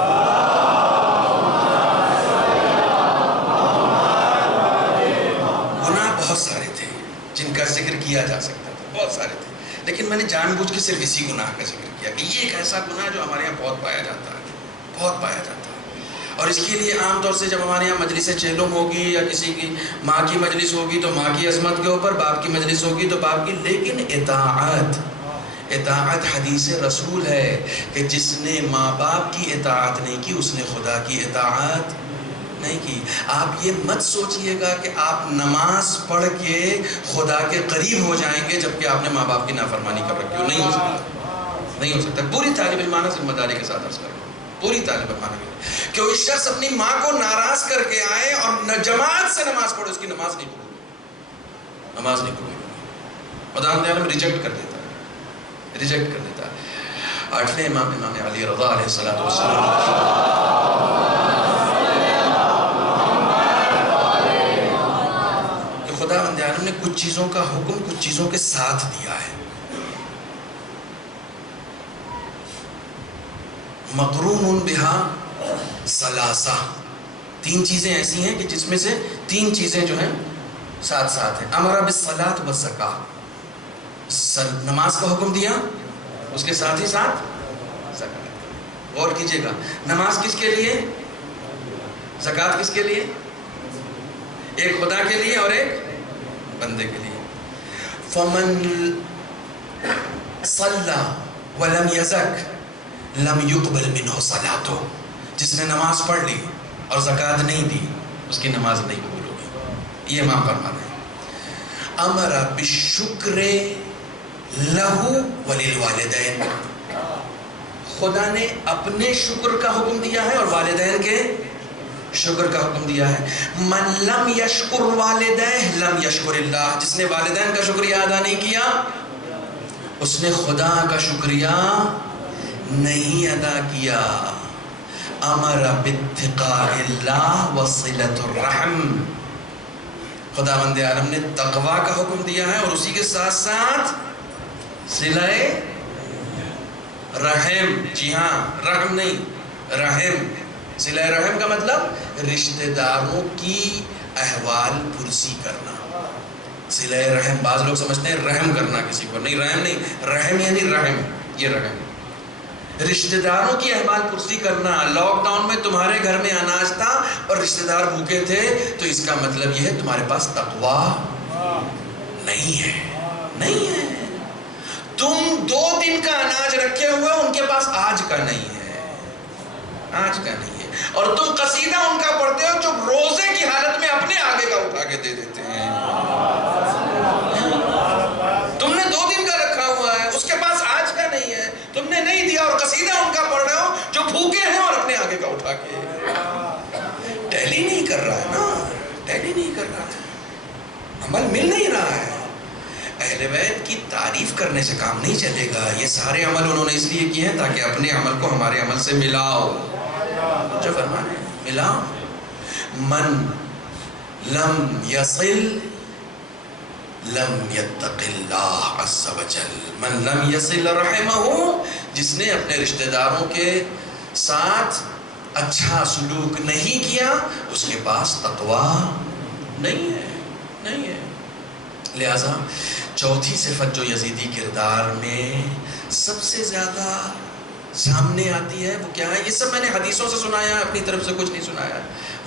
گناہ بہت سارے تھے جن کا ذکر کیا جا سکتا تھا، بہت سارے تھے، لیکن میں نے جان بوجھ کے صرف اسی گناہ کا ذکر کیا کہ یہ ایک ایسا گناہ جو ہمارے یہاں بہت پایا جاتا ہے، بہت پایا جاتا ہے۔ اور اس کے لیے عام طور سے جب ہمارے یہاں مجلس چہلم ہوگی یا کسی کی ماں کی مجلس ہوگی تو ماں کی عظمت کے اوپر، باپ کی مجلس ہوگی تو باپ کی، لیکن اطاعت حدیث رسول ہے کہ جس نے ماں باپ کی اطاعت نہیں کی اس نے خدا کی اطاعت نہیں کی۔ آپ یہ مت سوچئے گا کہ آپ نماز پڑھ کے خدا کے قریب ہو جائیں گے جبکہ آپ نے ماں باپ کی نافرمانی کر رکھی ہو، نہیں ہو سکتا، نہیں ہو سکتا۔ پوری طالب علمانہ ذمہ داری کے ساتھ عرض کروں، پوری طالب علمانہ کے لیے کہ وہ شخص اپنی ماں کو ناراض کر کے آئے اور جماعت سے نماز پڑھے، اس کی نماز نہیں پڑھے، نماز نہیں پڑھے، خدا تعالیٰ ریجیکٹ کر دیتا ہے، ریجیکٹ کر دیتا ہے۔ آٹھویں امام علی رضا علیہ السلام، کہ خدا بند عالم نے کچھ چیزوں کا حکم کچھ چیزوں کے ساتھ دیا ہے۔ مقرون بہا ثلاثہ، تین چیزیں ایسی ہیں کہ جس میں سے تین چیزیں جو ہیں ساتھ ساتھ ہیں۔ امر بالصلاۃ والزکاۃ، نماز کا حکم دیا، اس کے ساتھ ہی ساتھ زکات۔ غور کیجئے گا، نماز کس کے لیے، زکات کس کے لیے؟ ایک خدا کے لیے اور ایک بندے کے لیے۔ فمن صلی ولم یزک لم یقبل منہ صلاتہ، جس نے نماز پڑھ لی اور زکات نہیں دی اس کی نماز نہیں قبول ہوگی۔ یہ امام فرماتے ہیں۔ امر بالشکر لہ وللوالدین، خدا نے اپنے شکر کا حکم دیا ہے اور والدین کے شکر کا حکم دیا ہے۔ من لم یشکر والدیہ لم یشکر اللہ، جس نے والدین کا شکریہ ادا نہیں کیا اس نے خدا کا شکریہ نہیں ادا کیا۔ امر باتقاء اللہ وصلۃ الرحم، خدا بند عالم نے تقوی کا حکم دیا ہے اور اسی کے ساتھ ساتھ صلہ رحم، جی ہاں رحم نہیں رحم، صلہ رحم کا مطلب رشتہ داروں کی احوال پرسی کرنا۔ صلہ رحم بعض لوگ سمجھتے ہیں رحم کرنا کسی کو، نہیں رحم نہیں، رحم یعنی رحم، یہ رحم، رشتہ داروں کی احوال پرسی کرنا۔ لاک ڈاؤن میں تمہارے گھر میں اناج تھا اور رشتہ دار بھوکے تھے تو اس کا مطلب یہ ہے تمہارے پاس تقوی نہیں ہے، نہیں ہے۔ تم 2 دن کا اناج رکھے ہوئے ان کے پاس آج کا نہیں ہے، آج کا نہیں ہے، اور تم قصیدہ ان کا پڑھتے ہو جو روزے کی حالت میں اپنے آگے کا اٹھا کے دے دیتے ہیں۔ تم نے 2 دن کا رکھا ہوا ہے، اس کے پاس آج کا نہیں ہے، تم نے نہیں دیا اور قصیدہ ان کا پڑھ رہے ہو جو بھوکے ہیں اور اپنے آگے کا اٹھا کے۔ ٹیلی نہیں کر رہا ہے نا، ٹیلی نہیں کر رہا ہے، عمل مل نہیں رہا ہے۔ اہل بیت کی تعریف کرنے سے کام نہیں چلے گا، یہ سارے عمل انہوں نے اس لیے کیے ہیں تاکہ اپنے عمل کو ہمارے عمل سے ملاؤ، جو فرمانا ہے ملاؤ۔ من لم یصل لم یتق اللہ عز وجل، من لم یصل رحمہ، جس نے اپنے رشتہ داروں کے ساتھ اچھا سلوک نہیں کیا اس کے پاس تقوی نہیں ہے، نہیں ہے۔ لہذا چوتھی صفت جو یزیدی کردار میں سب سے زیادہ سامنے آتی ہے وہ کیا ہے؟ یہ سب میں نے حدیثوں سے سنایا ہے، اپنی طرف سے کچھ نہیں سنایا،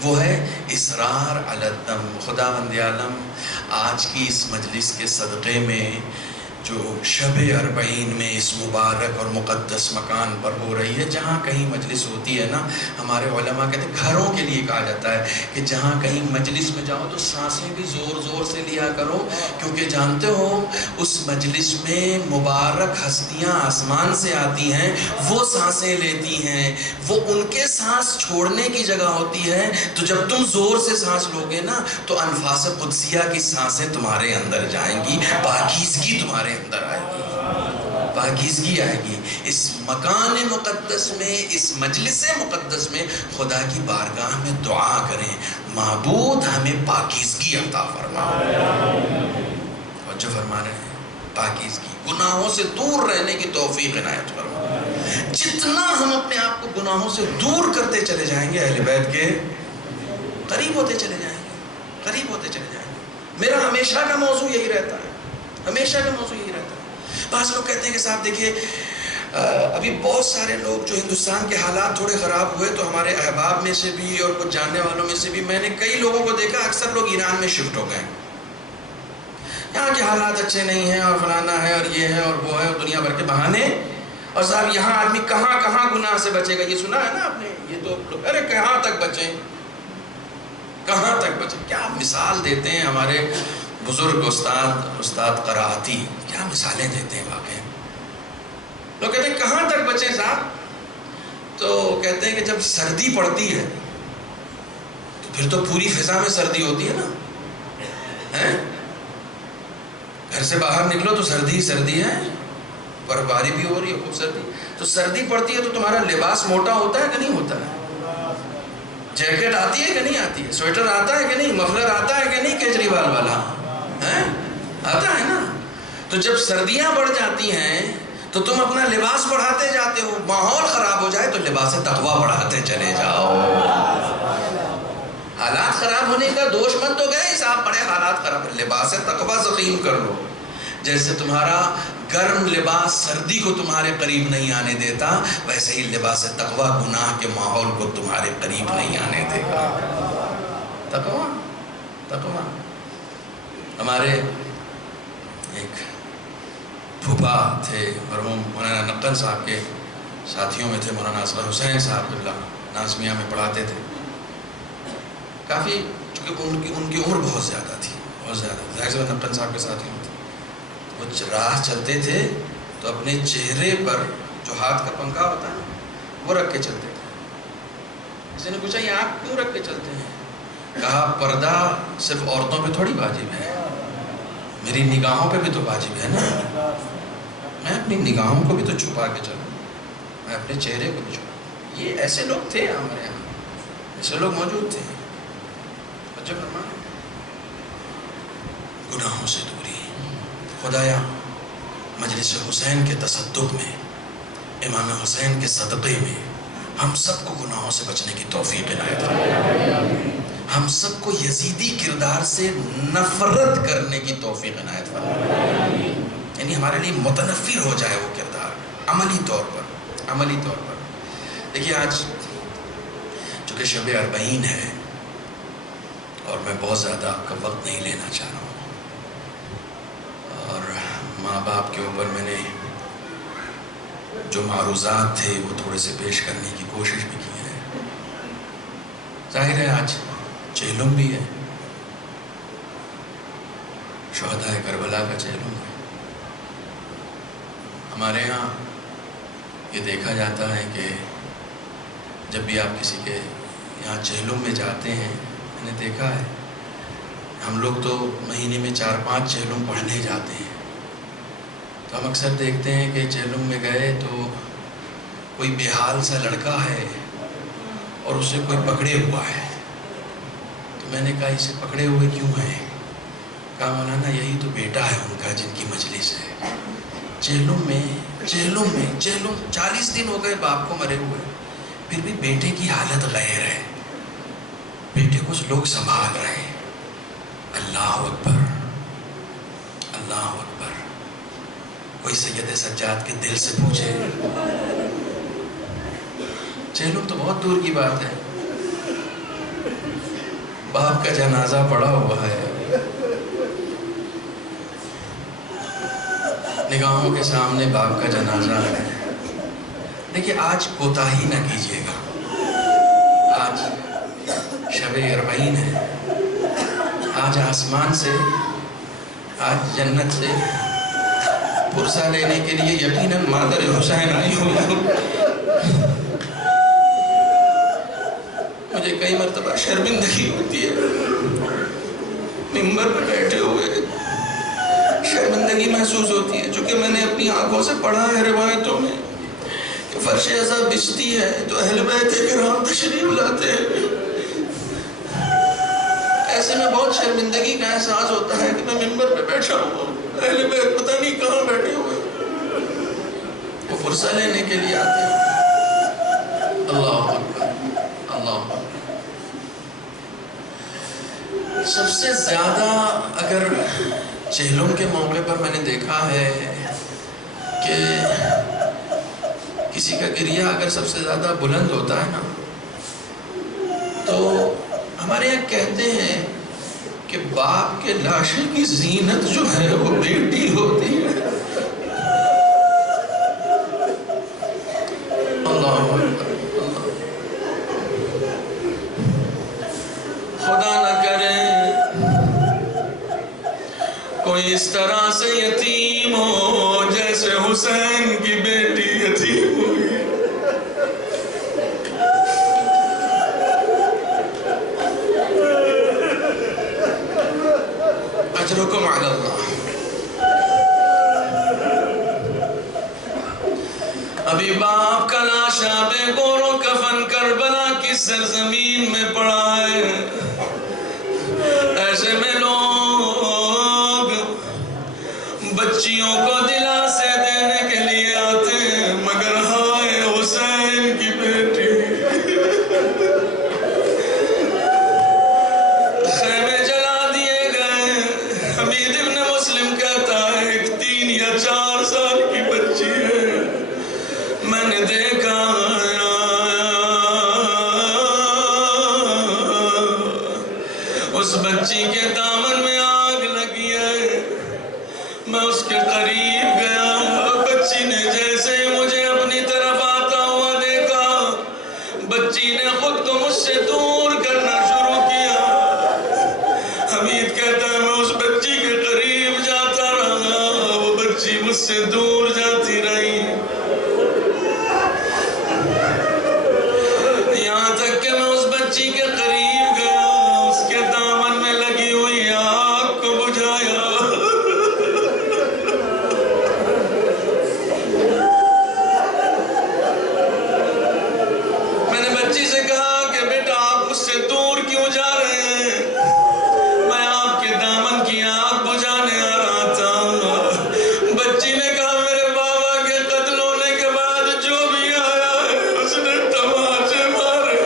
وہ ہے اصرار علی الدم۔ خدا بند عالم آج کی اس مجلس کے صدقے میں جو شب اربعین میں اس مبارک اور مقدس مکان پر ہو رہی ہے. جہاں کہیں مجلس ہوتی ہے نا، ہمارے علماء کہتے ہیں گھروں کے لیے کہا جاتا ہے کہ جہاں کہیں مجلس میں جاؤ تو سانسیں بھی زور زور سے لیا کرو، کیونکہ جانتے ہو اس مجلس میں مبارک ہستیاں آسمان سے آتی ہیں، وہ سانسیں لیتی ہیں، وہ ان کے سانس چھوڑنے کی جگہ ہوتی ہے. تو جب تم زور سے سانس لوگے نا تو انفاس قدسیہ کی سانسیں تمہارے اندر جائیں گی، پاکیزگی تمہارے اندر آئے گی، پاکیزگی آئے گی. اس مکان مقدس میں، اس مجلس مقدس میں خدا کی بارگاہ میں دعا کریں، معبود ہمیں پاکیزگی عطا فرما. اور جو فرما رہے ہیں پاکیزگی، گناہوں سے دور رہنے کی توفیق عنایت فرما. جتنا ہم اپنے آپ کو گناہوں سے دور کرتے چلے جائیں گے، اہل بیت کے قریب ہوتے چلے جائیں گے، قریب ہوتے چلے جائیں گے. میرا ہمیشہ کا موضوع یہی رہتا ہے، ہمیشہ کا موضوع یہی رہتا ہے. بعض لوگ کہتے ہیں کہ صاحب دیکھیے ابھی بہت سارے لوگ جو ہندوستان کے حالات تھوڑے خراب ہوئے تو ہمارے احباب میں سے بھی اور کچھ جاننے والوں میں سے بھی میں نے کئی لوگوں کو دیکھا، اکثر لوگ ایران میں شفٹ ہو گئے. یہاں کے حالات اچھے نہیں ہیں اور فلانا ہے اور یہ ہے اور وہ ہے اور دنیا بھر کے بہانے. اور صاحب یہاں آدمی کہاں کہاں گناہ سے بچے گا. یہ سنا ہے نا آپ نے، یہ تو لوگ ارے کہاں تک بچیں، کہاں تک بچیں. کیا مثال دیتے ہیں ہمارے بزرگ استاد قرائتی، کیا مثالیں دیتے ہیں واقعی. لوگ کہتے ہیں کہاں تک بچیں صاحب، تو کہتے ہیں کہ جب سردی پڑتی ہے تو پھر تو پوری فضا میں سردی ہوتی ہے نا. گھر سے باہر نکلو تو سردی ہی سردی ہے، برف باری بھی ہو رہی ہے، خوب سردی. تو سردی پڑتی ہے تو تمہارا لباس موٹا ہوتا ہے کہ نہیں ہوتا ہے؟ جیکٹ آتی ہے کہ نہیں آتی ہے؟ سویٹر آتا ہے کہ نہیں؟ مفلر آتا ہے کہ نہیں؟ کیجریوال والا آتا ہے نا. تو جب سردیاں بڑھ جاتی ہیں تو تم اپنا لباس بڑھاتے جاتے ہو. ماحول خراب ہو جائے تو لباس تقویٰ بڑھاتے چلے جاؤ. حالات خراب ہونے کا دوش مند تو گئے صاحب، بڑے حالات خراب، لباس تقویٰ ضخیم کر لو. جیسے تمہارا گرم لباس سردی کو تمہارے قریب نہیں آنے دیتا، ویسے ہی لباس تقویٰ گناہ کے ماحول کو تمہارے قریب نہیں آنے دے گا. تقویٰ تقویٰ. ہمارے ایک پھوپھا تھے مرحوم مولانا نقن صاحب کے ساتھیوں میں تھے، مولانا اصغر حسین صاحب اللہ نازمیہ میں پڑھاتے تھے. کافی چونکہ ان کی عمر بہت زیادہ تھی، بہت زیادہ. ظاہر سے نقن صاحب کے ساتھیوں میں تھے. وہ راہ چلتے تھے تو اپنے چہرے پر جو ہاتھ کا پنکھا ہوتا ہے وہ رکھ کے چلتے تھے. کسی نے پوچھا یہ آپ کیوں رکھ کے چلتے ہیں؟ کہا پردہ صرف عورتوں پہ تھوڑی واجب ہے، میری نگاہوں پہ بھی تو واجب ہے نا. میں اپنی نگاہوں کو بھی تو چھپا کے چلوں، میں اپنے چہرے کو بھی چھپا. یہ ایسے لوگ تھے ہمارے یہاں، ایسے لوگ موجود تھے. اچھا فرمائیں گناہوں سے دوری. خدایا مجلس حسین کے تصدق میں، امام حسین کے صدقے میں ہم سب کو گناہوں سے بچنے کی توفیق عنایت فرما. ہم سب کو یزیدی کردار سے نفرت کرنے کی توفیق عنایت فرما. یعنی ہمارے لیے متنفر ہو جائے وہ کردار عملی طور پر، عملی طور پر. دیکھیے آج چونکہ شب اربعین ہے اور میں بہت زیادہ آپ کا وقت نہیں لینا چاہ رہا ہوں، اور ماں باپ کے اوپر میں نے جو معروضات تھے وہ تھوڑے سے پیش کرنے کی کوشش بھی کی ہے. ظاہر ہے آج چہلم بھی ہے، شہداء کربلا کا چہلم ہے. ہمارے ہاں یہ دیکھا جاتا ہے کہ جب بھی آپ کسی کے یہاں چہلم میں جاتے ہیں، میں نے دیکھا ہے ہم لوگ تو مہینے میں 4-5 چہلم پڑھنے جاتے ہیں. تو ہم اکثر دیکھتے ہیں کہ چہلم میں گئے تو کوئی بے حال سا لڑکا ہے اور اسے کوئی پکڑے ہوا ہے. تو میں نے کہا اسے پکڑے ہوئے کیوں ہیں؟ کہا مولانا یہی تو بیٹا ہے ان کا جن کی مجلس ہے. چہلم میں 40 دن ہو گئے باپ کو مرے ہوئے، پھر بھی بیٹے کی حالت غیر ہے، بیٹے کو لوگ سنبھال رہے ہیں. اللہ اکبر، اللہ اکبر. کوئی سید سجاد کے دل سے پوچھے. چہلم تو بہت دور کی بات ہے، باپ کا جنازہ پڑا ہوا ہے. نگاہوں کے سامنے باپ کا جنازہ ہے. دیکھیے آج کوتاہی نہ کیجیے گا. آج شب اربعین ہے. آج آسمان سے، آج جنت سے پرسہ لینے کے لیے یقیناً مادر حسین آئی ہوں. مجھے کئی مرتبہ شرمندگی ہوتی ہے ممبر پہ بیٹھے ہوئے، شرمندگی محسوس ہوتی ہے، چونکہ میں نے اپنی آنکھوں سے پڑھا ہے روایتوں میں کہ فرش ازا بچتی ہے تو اہل بیت کرام تشریف لاتے ہیں. ایسے میں بہت شرمندگی کا احساس ہوتا ہے کہ میں ممبر پہ بیٹھا ہوں، اہل بیت پتہ نہیں کہاں بیٹھے ہوئے، وہ فرصہ لینے کے لیے آتے ہیں. اللہ اکبر، اللہ اکبر. سب سے زیادہ اگر چہلوں کے موقع پر میں نے دیکھا ہے کہ کسی کا گریہ اگر سب سے زیادہ بلند ہوتا ہے نا، تو ہمارے یہاں کہتے ہیں کہ باپ کے لاشے کی زینت جو ہے وہ بیٹی ہوتی ہے. اللہ اکبر. خدا نہ کرے کوئی اس طرح سے یتیم ہو جیسے حسین کی بیٹی یتیم ہوئی. اجرکم علی اللہ. ابھی باپ کا لاشا بے گور و کفن کربلا کی سرزمین میں پڑا ہے. ایسے میں لوگ بچیوں کو دلاسے دینے کے لیے آتے ہیں، مگر ہائے حسین کی بیٹی. خیمے جلا دیے گئے. حمید ابن مسلم کہتا ہے ایک 3 یا 4 سال کی بچی ہے. میں نے دیکھا اس بچی کے دامن میں آگ لگی ہے. میں اس کے قریب گیا. بچی نے جیسے ہی مجھے اپنی طرف آتا ہوا دیکھا، بچی نے خود کو مجھ سے دور کرنا شروع کیا. حمید کہتا ہے میں اس بچی کے قریب جاتا رہا، وہ بچی مجھ سے دور جاتی رہی، یہاں تک کہ میں اس بچی کے قریب گیا، اس کے دامن میں لگی ہوئی آگ کو بجھایا. میں نے بچی سے کہا کہ بیٹا آپ مجھ سے دور کیوں جا رہے ہیں؟ میں آپ کے دامن کی آگ بجھانے آ رہا تھا. بچی نے کہا میرے بابا کے قتل ہونے کے بعد جو بھی آیا ہے اس نے تماچے مارے.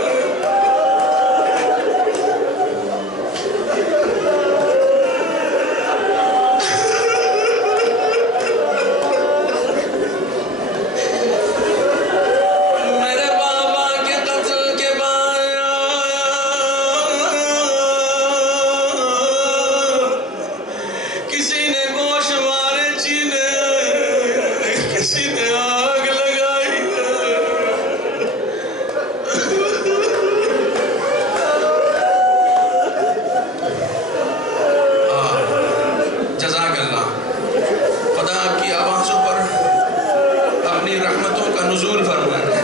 میرے بابا کے قتل کے بعد کسی نے گوشوارے چینے، کسی نے آگ لگائی. جزاک اللہ. خدا آپ کی آوازوں پر اپنی رحمتوں کا نزول فرمائے.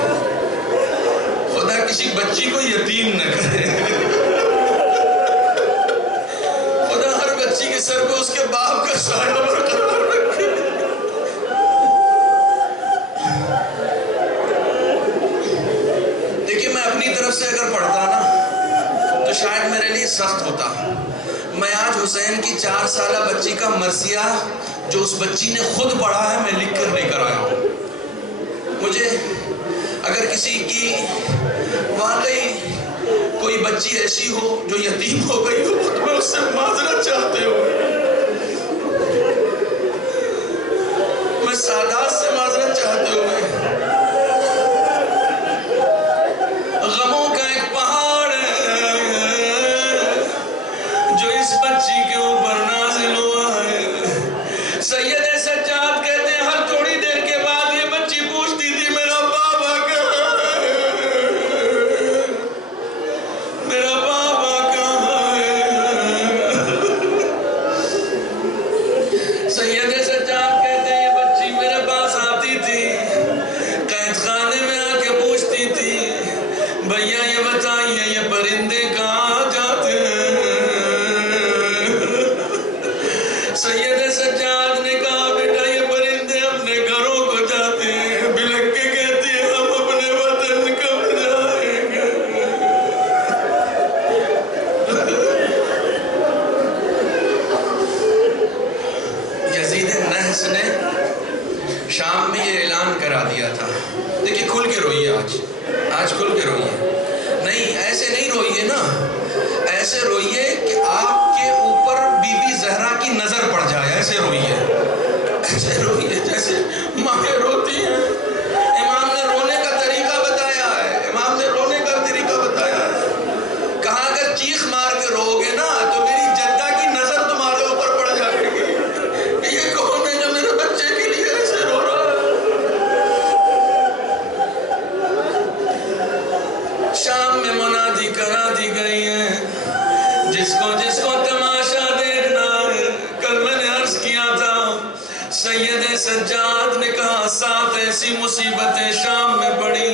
خدا کسی بچی کو یتیم نہ کرے. خدا ہر بچی کے سر کو اس کے باپ کا سایہ برقرار رکھے. دیکھیے میں اپنی طرف سے اگر پڑھتا نا تو شاید میرے لیے سخت ہوتا. میں آج حسین کی 4 سالہ بچی کا مرثیہ جو اس بچی نے خود پڑھا ہے میں لکھ کر لے کر آیا ہوں. مجھے اگر کسی کی واقعی کوئی بچی ایسی ہو جو یتیم ہو گئی ہو تو میں اس سے معذرت چاہتے ہوں. میں سادات سے معذرت چاہتے ہوئے غموں کا ایک پہاڑ ہے جو اس بچی کے اوپر نازل ہوا ہے. سید سجاد کہتے آج کھل کے روئیے. نہیں ایسے نہیں روئیے نا, ایسے روئیے کہ آپ کے اوپر بی بی زہرا کی نظر پڑ جائے. ایسے روئیے, ایسے روئیے جیسے مائیں روتی ہیں. امام نے رونے کا طریقہ بتایا ہے, امام نے رونے کا طریقہ بتایا ہے. کہا اگر چیخ مار کے رو گے نا تو میری جدہ کی نظر تمہارے اوپر پڑ جائے گی کہ یہ کون ہے جو میرے بچے کے لیے ایسے رو رہا ہے. شام میں منادی کرا دی گئی ہے, جس کو تماشا دیکھنا ہے. کل میں نے عرض کیا تھا, سید سجاد نے کہا 7 ایسی مصیبتیں شام میں پڑی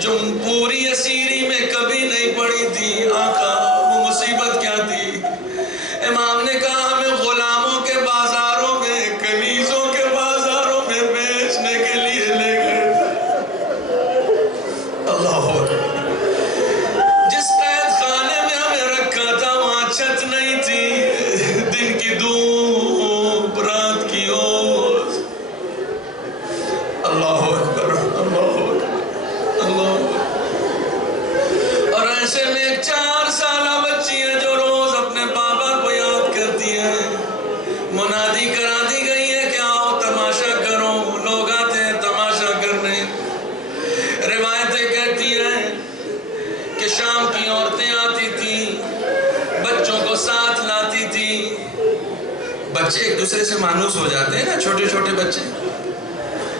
جو پوری اسیری میں کبھی نہیں پڑی تھی. آقا وہ مصیبت کیا تھی؟ امام نے کہا ہمیں غلاموں کے بازاروں میں, کنیزوں کے بازاروں میں بیچنے کے لیے لے گئے. اللہ اکبر. جس قید خانے میں ہمیں رکھا تھا وہاں چھت نہیں تھی, دن کی دھوپ رات کی اوس. اللہ اکبر, اللہ اکبر, اللہ اکبر. اور ایسے میں ایک 4 سالہ بچی ہے جو روز اپنے بابا کو یاد کرتی ہے. منادی کرا دی گئی ہے کہ آؤ تماشا کرو. لوگ آتے ہیں تماشا کرنے. روایتیں کہتی ہیں کہ شام کی عورتیں آتی تھیں, بچوں کو ساتھ لاتی تھی. بچے ایک دوسرے سے مانوس ہو جاتے ہیں نا, چھوٹے چھوٹے بچے.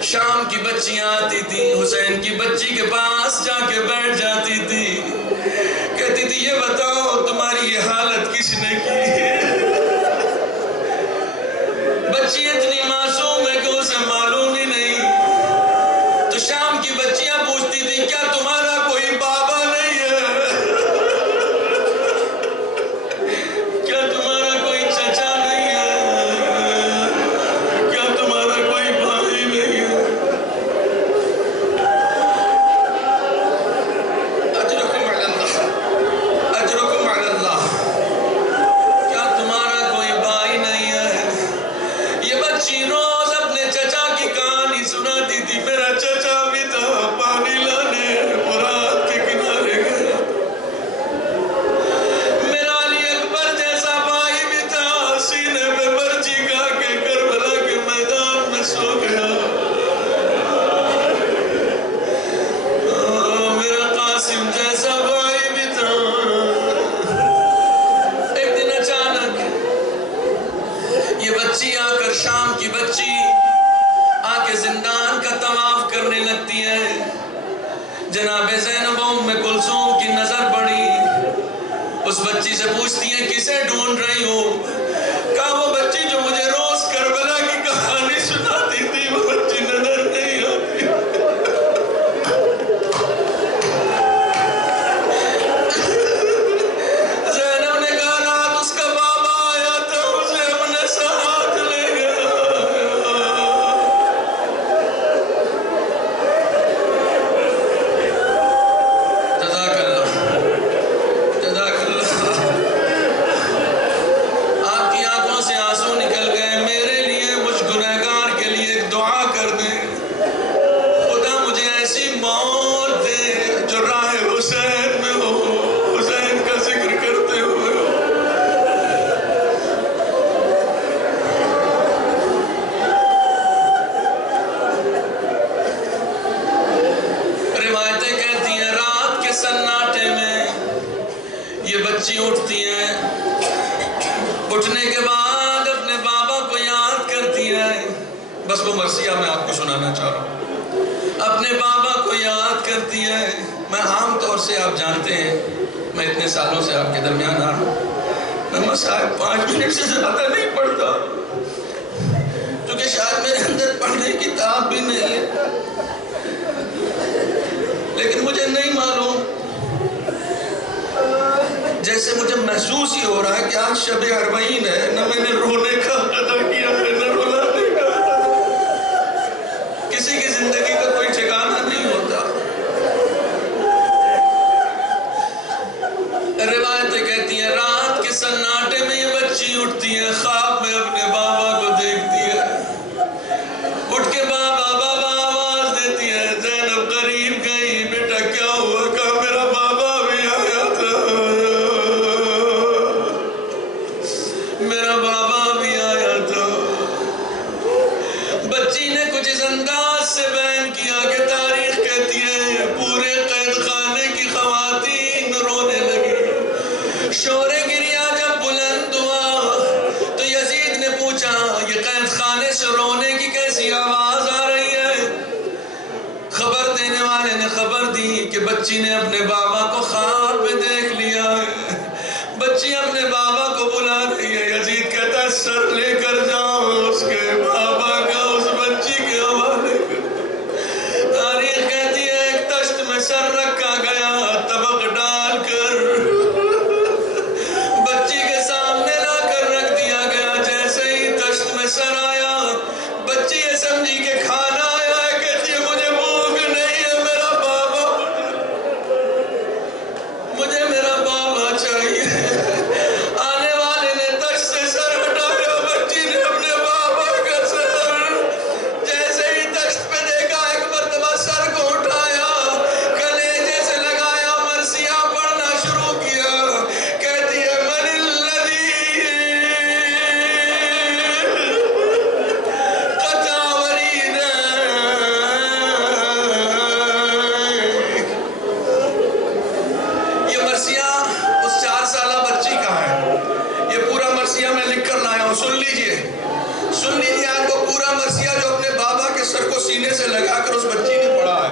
شام کی بچیاں آتی تھی, حسین کی بچی کے پاس جا کے بیٹھ جاتی تھی. کہتی تھی یہ بتاؤ تمہاری یہ حالت کس نے کی؟ بچی اتنی معصوم ہے کہ اسے معلوم ہی نہیں. تو شام کی بچیاں پوچھتی تھی کیا تمہارا کوئی بابا نہیں ہے؟ کیا تمہارا کوئی چچا نہیں ہے؟ کیا تمہارا کوئی بھائی نہیں ہے؟ اجرکم علی اللہ, اجرکم علی اللہ. کیا تمہارا کوئی بھائی نہیں ہے؟ یہ بچی روز اپنے چچا کی کہانی سناتی تھی. میرا چچا بھی تھا پانی لانے فرات کے کنارے گیا. میرا علی اکبر جیسا بھائی بھی تھا, سینے پہ برچی کھا کے کربلا کے میدان میں سو گیا. میرا قاسم جیسا بھائی بھی تھا. ایک دن اچانک یہ بچی آ کر, شام کی بچی آ کے زندان کا طواف کرنے لگتی ہے. جناب زینب ام کلثوم کی نظر پڑی. اس بچی سے پوچھتی ہے کسے ڈھونڈ رہی ہو؟ کہا وہ بچی جو مجھے روز کربلا کی کہانی سناتی تھی وہ بچی نظر نہیں آتی. زینب نے کہا رات اس کا بابا آیا تھا, اسے اپنے ساتھ لے گیا. جزاک اللہ, جزاک اللہ. آپ کی آنکھوں سے آنسو نکل گئے. میرے لیے, مجھ گنہگار کے لیے ایک دعا کر دیں. خدا مجھے ایسی موت دے جو راہ حسین میں ہو, حسین کا ذکر کرتے ہوئے ہو. روایتیں کہتی ہیں رات کے سناٹے میں یہ بچی اٹھتی ہے. اٹھنے کے بعد اپنے بابا کو یاد کرتی ہے. بس وہ مرثیہ میں آپ کو سنانا چاہ رہا ہوں. اپنے بابا کو یاد کرتی ہے. میں عام طور سے آپ جانتے ہیں میں اتنے سالوں سے آپ کے درمیان آ رہا ہوں, میں مصاحب 5 منٹ سے زیادہ نہیں پڑھتا کیونکہ شاید میرے اندر پڑھنے کی طاقت بھی نہیں ہے. لیکن مجھے نہیں معلوم, جیسے مجھے محسوس ہی ہو رہا ہے کہ آج شب اربعین ہے. نہ میں نے رونے کا ادا کیا ہے نہ رلانے کا. کسی کی زندگی کا کوئی ٹھکانہ نہیں ہوتا. روایتیں کہتی ہیں رات کے سناٹے میں یہ بچی اٹھتی ہے, خواب میں اپنے بابا کو دیکھتی ہے. اٹھ کے بابا بابا آواز دیتی ہے. زینب بچی نے اپنے بابا کو خواب میں دیکھ لیا ہے، بچی اپنے بابا کو بلا رہی ہے۔ یزید کہتا ہے سر لے کر جاؤ اس کے بابا کا اس بچی کے حوالے کر۔ تاریخ کہتی ہے ایک تشت میں سر رکھا گیا، طبق ڈال کر بچی کے سامنے لا کر رکھ دیا گیا۔ جیسے ہی تشت میں سر آیا، بچی یہ سمجھی کہ کھانا آیا ہے، کہتی ہے مجھے بھوک نہیں ہے، میرا بابا مجھے میرا بابا چاہیے۔ آنے والے نے تشت سے سر ہٹایا، بچی نے اپنے بابا کا سر جیسے ہی تشت پہ دیکھا، ایک مرتبہ سر کو اٹھایا، کلیجے سے لگایا، مرثیہ پڑھنا شروع کیا۔ کہتی ہے من الذی قطع وریدہ، یہ مرثیہ اس 4 سالہ بچی کا ہے۔ یہ پورا مرثیہ میں لکھ کر لایا ہوں، سن لیجئے آج وہ پورا مرثیہ جو اپنے بابا کے سر کو سینے سے لگا کر اس بچی نے پڑھا ہے۔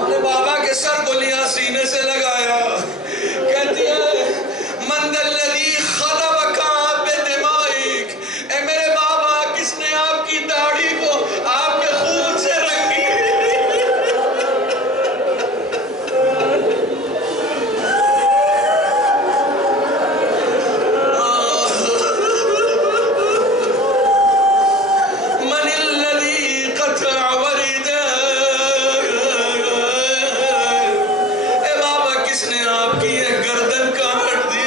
اپنے بابا کے سر کو لیا، سینے سے لگایا، کہتی ہے من ذا الذی خضبک بدمائک، اے میرے بابا کس نے آپ کی داڑھی کو آپ کے خون سے رنگی؟ من الذی قطع وریدہ، اے بابا کس نے آپ کی یہ گردن کاٹ دی؟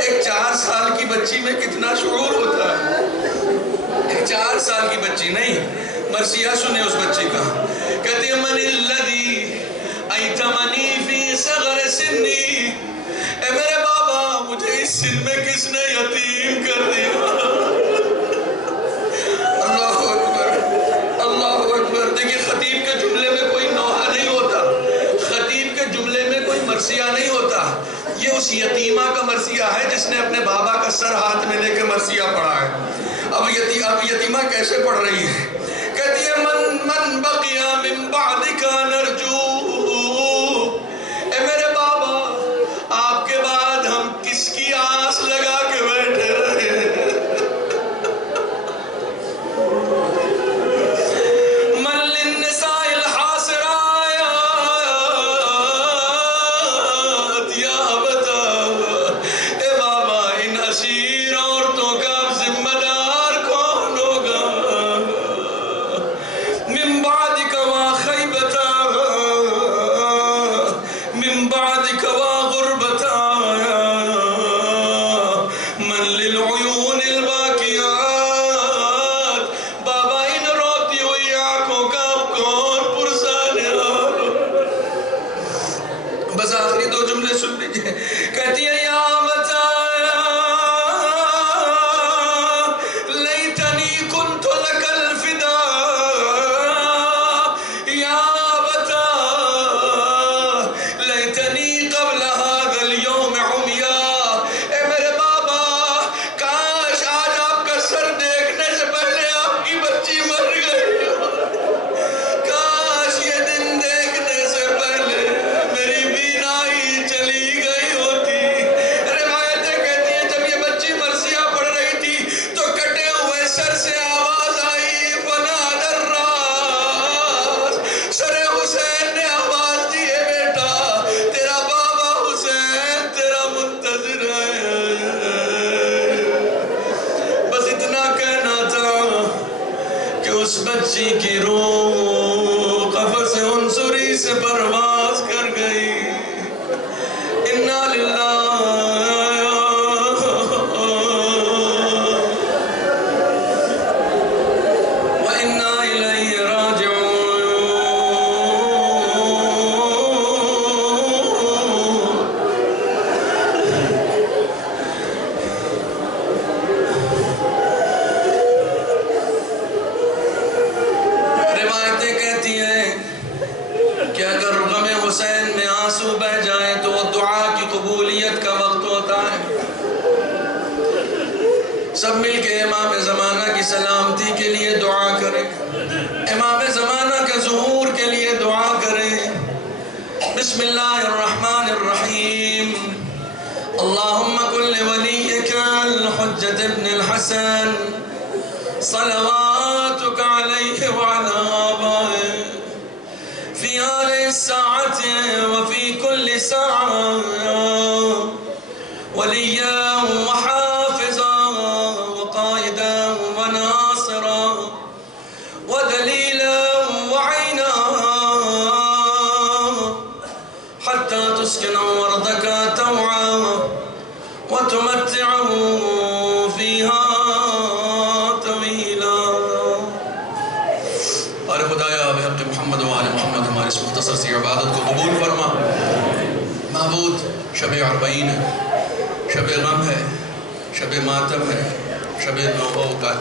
ایک 4 سال کی بچی میں کتنا شعور ہوتا ہے، ایک 4 سال کی بچی نہیں۔ مرثیہ سنے اس بچی کا، کہتی ہے من الذی ایتمنی فی صغر سنی، اے میرے بابا مجھے اس سن میں کس نے یتیم کر دیا؟ اللہ اکبر، اللہ اکبر۔ دیکھیں خطیب کے جملے میں کوئی نوحہ نہیں ہوتا، خطیب کے جملے میں کوئی مرثیہ نہیں ہوتا، یہ اس یتیمہ کا مرثیہ ہے جس نے اپنے بابا کا سر ہاتھ میں لے کے مرثیہ پڑھا ہے۔ اب یتیمہ کیسے پڑھ رہی ہے؟ کہتی ہے من بقی من بعدک نرجو، اے میرے بابا آپ کے بعد ہم کس کی آس لگا کے بیٹھے رہے؟ من للنساء الحاسرات یا ابتا، اے بابا ان اسیر عورتوں کا ذمہ دار کون ہوگا؟ من بعدک وخیبتا، من بعدک وغربتا، من للعیون الباکیات، بابا ان روتی ہوئی آنکھوں کا اب کون پرسان ہے؟ بس آخری 2 جملے سن لیجئے، کہتی ہے یا بتا لیتنی کنت لک الفدا، یا بتا لیتنی قبل هذا اليوم عمیا، اے میرے بابا کاش آج آپ کا سر دیکھنے سے پہلے آپ کی بچی مر گئی ہو، کاش یہ دن دیکھنے سے پہلے میری بینائی چلی گئی ہوتی۔ روایتیں کہتی ہیں جب یہ بچی مرثیہ پڑھ رہی تھی تو کٹے ہوئے سر سے آواز آئی، فنادى الراس، سر حسین نے آواز دی ہے بیٹا تیرا بابا حسین تیرا منتظر ہے۔ بس اتنا کہنا تھا کہ اس بچی کی روح قفس عنصری سے پرواز کر گئی۔ انا للہ وَإِنَّا إِلَيْهِ راجعون۔ روایتیں کہتی ہیں کہ اگر غم بسم الله الرحمن الرحيم. اللهم كن لوليك الحجة ابن الحسن صلواتك عليه وعلى آبائه في هذه الساعة وفي كل ساعة وليا وحافظا وقائدا وناصرا ودليلا وعينا حتى تسكن أرضك توعا وتمتعه فيها طويلا. اور خدایا بحق محمد و آل محمد ہماری اس مختصر سی عبادت کو قبول فرما. معبود شب عربعین ہے، شب غم ہے، شب ماتم ہے، شب نوبہ کا